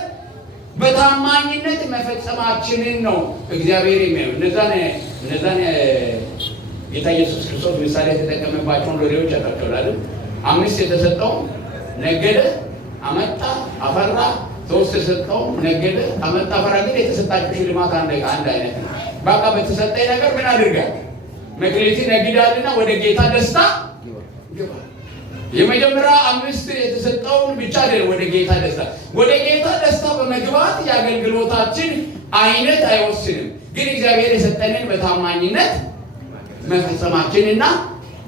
በታማኝነት መፈጸማችንን ነው እግዚአብሔር የሚያየው። እነዛን ጌታ ኢየሱስ ክርስቶስ ምሳሌ የተጠቀመባቸውን ሎሌዎች ያጠቃልላል። 5 የተሰጠው ነገደ፣ አመጣ፣ አፈራ። 3 የተሰጠው ነገደ፣ አመጣ፣ አፈራ። ግን የተሰጣቸው ሽልማት አንድ አይነት ነው። በቃ በተሰጠኝ ነገር ምን አድርጋል? መክሊት ነግዳልና ወደ ጌታ ደስታ ግባ። የመጀመሪያ 5 የተሰጠውን ብቻ አይደለም፣ ወደ ጌታ ደስታ በመግባት የአገልግሎታችን አይነት አይወስንም። ግን እግዚአብሔር የሰጠንን በታማኝነት መፈጸማችንና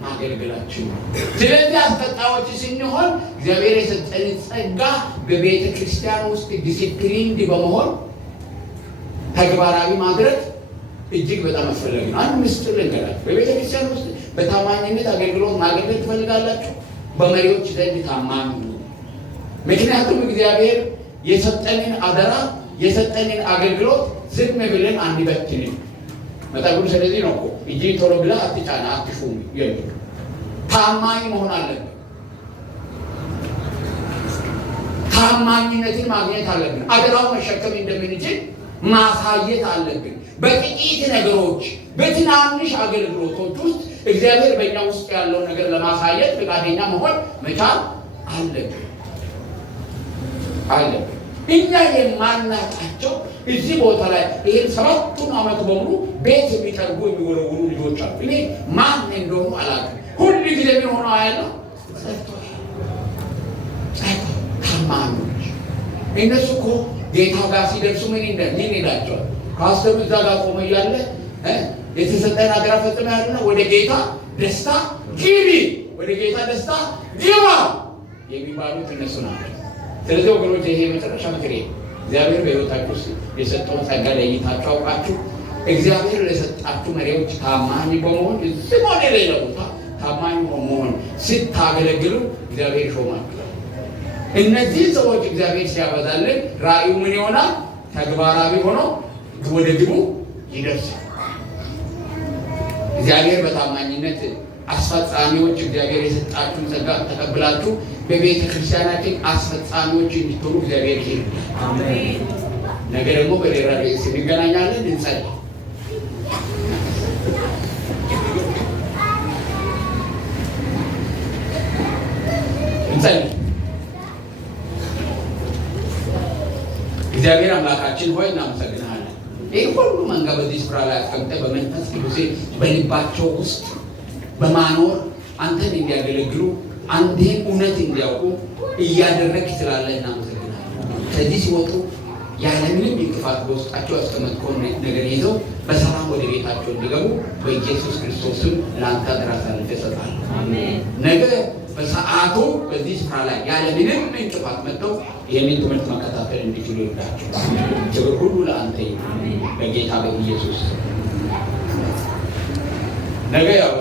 ማገልገላችን ነው። ስለዚህ አስቀጣዮች ስንሆን እግዚአብሔር የሰጠንን ጸጋ በቤተ ክርስቲያን ውስጥ ዲሲፕሊንድ በመሆን ተግባራዊ ማድረግ እጅግ በጣም አስፈላጊ ነው። አንድ ምስጢር ልንገራችሁ። በቤተ ክርስቲያን ውስጥ በታማኝነት አገልግሎት ማገልገል ትፈልጋላችሁ? በመሪዎች ዘንድ ታማኝ ነው። ምክንያቱም እግዚአብሔር የሰጠንን አደራ የሰጠንን አገልግሎት ዝም ብለን አንበትንም። መጣጉ ስለዚህ ነው እኮ እጅ ቶሎ ብላ አትጫና አትሹም የሚል ታማኝ መሆን አለብን። ታማኝነትን ማግኘት አለብን። አደራው መሸከም እንደምንችል ማሳየት አለብን። በጥቂት ነገሮች በትናንሽ አገልግሎቶች ውስጥ እግዚአብሔር በእኛ ውስጥ ያለው ነገር ለማሳየት ፈቃደኛ መሆን መቻል አለብን። እኛ የማናውቃቸው እዚህ ቦታ ላይ ይሄን 7 ዓመት በሙሉ ቤት የሚጠርጉ የሚወረውሩ ልጆች አሉ። እኔ ማን እንደሆኑ አላውቅም። ሁሉ ጊዜ ምን ሆነው ያለው ታማኞች። እነሱ እኮ ጌታ ጋር ሲደርሱ ምን ይላቸዋል? ፓስተሩ እዛ ጋር ቆመ እያለ የተሰጠን አደራ ፈጽመ ያለና ወደ ጌታ ደስታ ግቢ፣ ወደ ጌታ ደስታ ግባ የሚባሉት እነሱ ናቸው። ስለዚህ ወገኖች ይሄ መጨረሻ ምክሬ እግዚአብሔር በሕይወታችሁ ውስጥ የሰጠውን ጸጋ ለይታችሁ አውቃችሁ እግዚአብሔር ለሰጣችሁ መሪዎች ታማኝ በመሆን እዚህ ሆነ ሌላ ቦታ ታማኝ በመሆን ስታገለግሉ እግዚአብሔር ይሾማችኋል። እነዚህ ሰዎች እግዚአብሔር ሲያበዛልን ራእዩ ምን ይሆናል? ተግባራዊ ሆኖ ወደ ግቡ ይደርሳል። እግዚአብሔር በታማኝነት አስፈጻሚዎች እግዚአብሔር የሰጣችሁን ጸጋ ተቀብላችሁ በቤተ ክርስቲያናችን አስፈጻሚዎች እንድትሆኑ እግዚአብሔር ይሁን። አሜን። ነገ ደግሞ በሌላ ርዕስ እንገናኛለን። እንጸልይ። እግዚአብሔር አምላካችን ሆይ እናመሰግናለን። ይህ ሁሉ መንጋ በዚህ ስፍራ ላይ አስቀምጠህ በመንፈስ ቅዱስ በልባቸው ውስጥ በማኖር አንተን እንዲያገለግሉ አንተን እውነት እንዲያውቁ እያደረግህ ስላለ እናመሰግናለን። ከዚህ ሲወጡ ያለምንም እንቅፋት በውስጣቸው ያስቀመጥከውን ነገር ይዘው በሰላም ወደ ቤታቸው እንዲገቡ በኢየሱስ ክርስቶስ ስም ለአንተ አደራ አሳልፌ እሰጣለሁ። ነገ በሰዓቱ በዚህ ስፍራ ላይ ያለምንም እንቅፋት መጥተው ይህንን ትምህርት መከታተል እንዲችሉ ይርዳቸው። ክብር ሁሉ ለአንተ ይሁን በጌታ በኢየሱስ ነገ ያው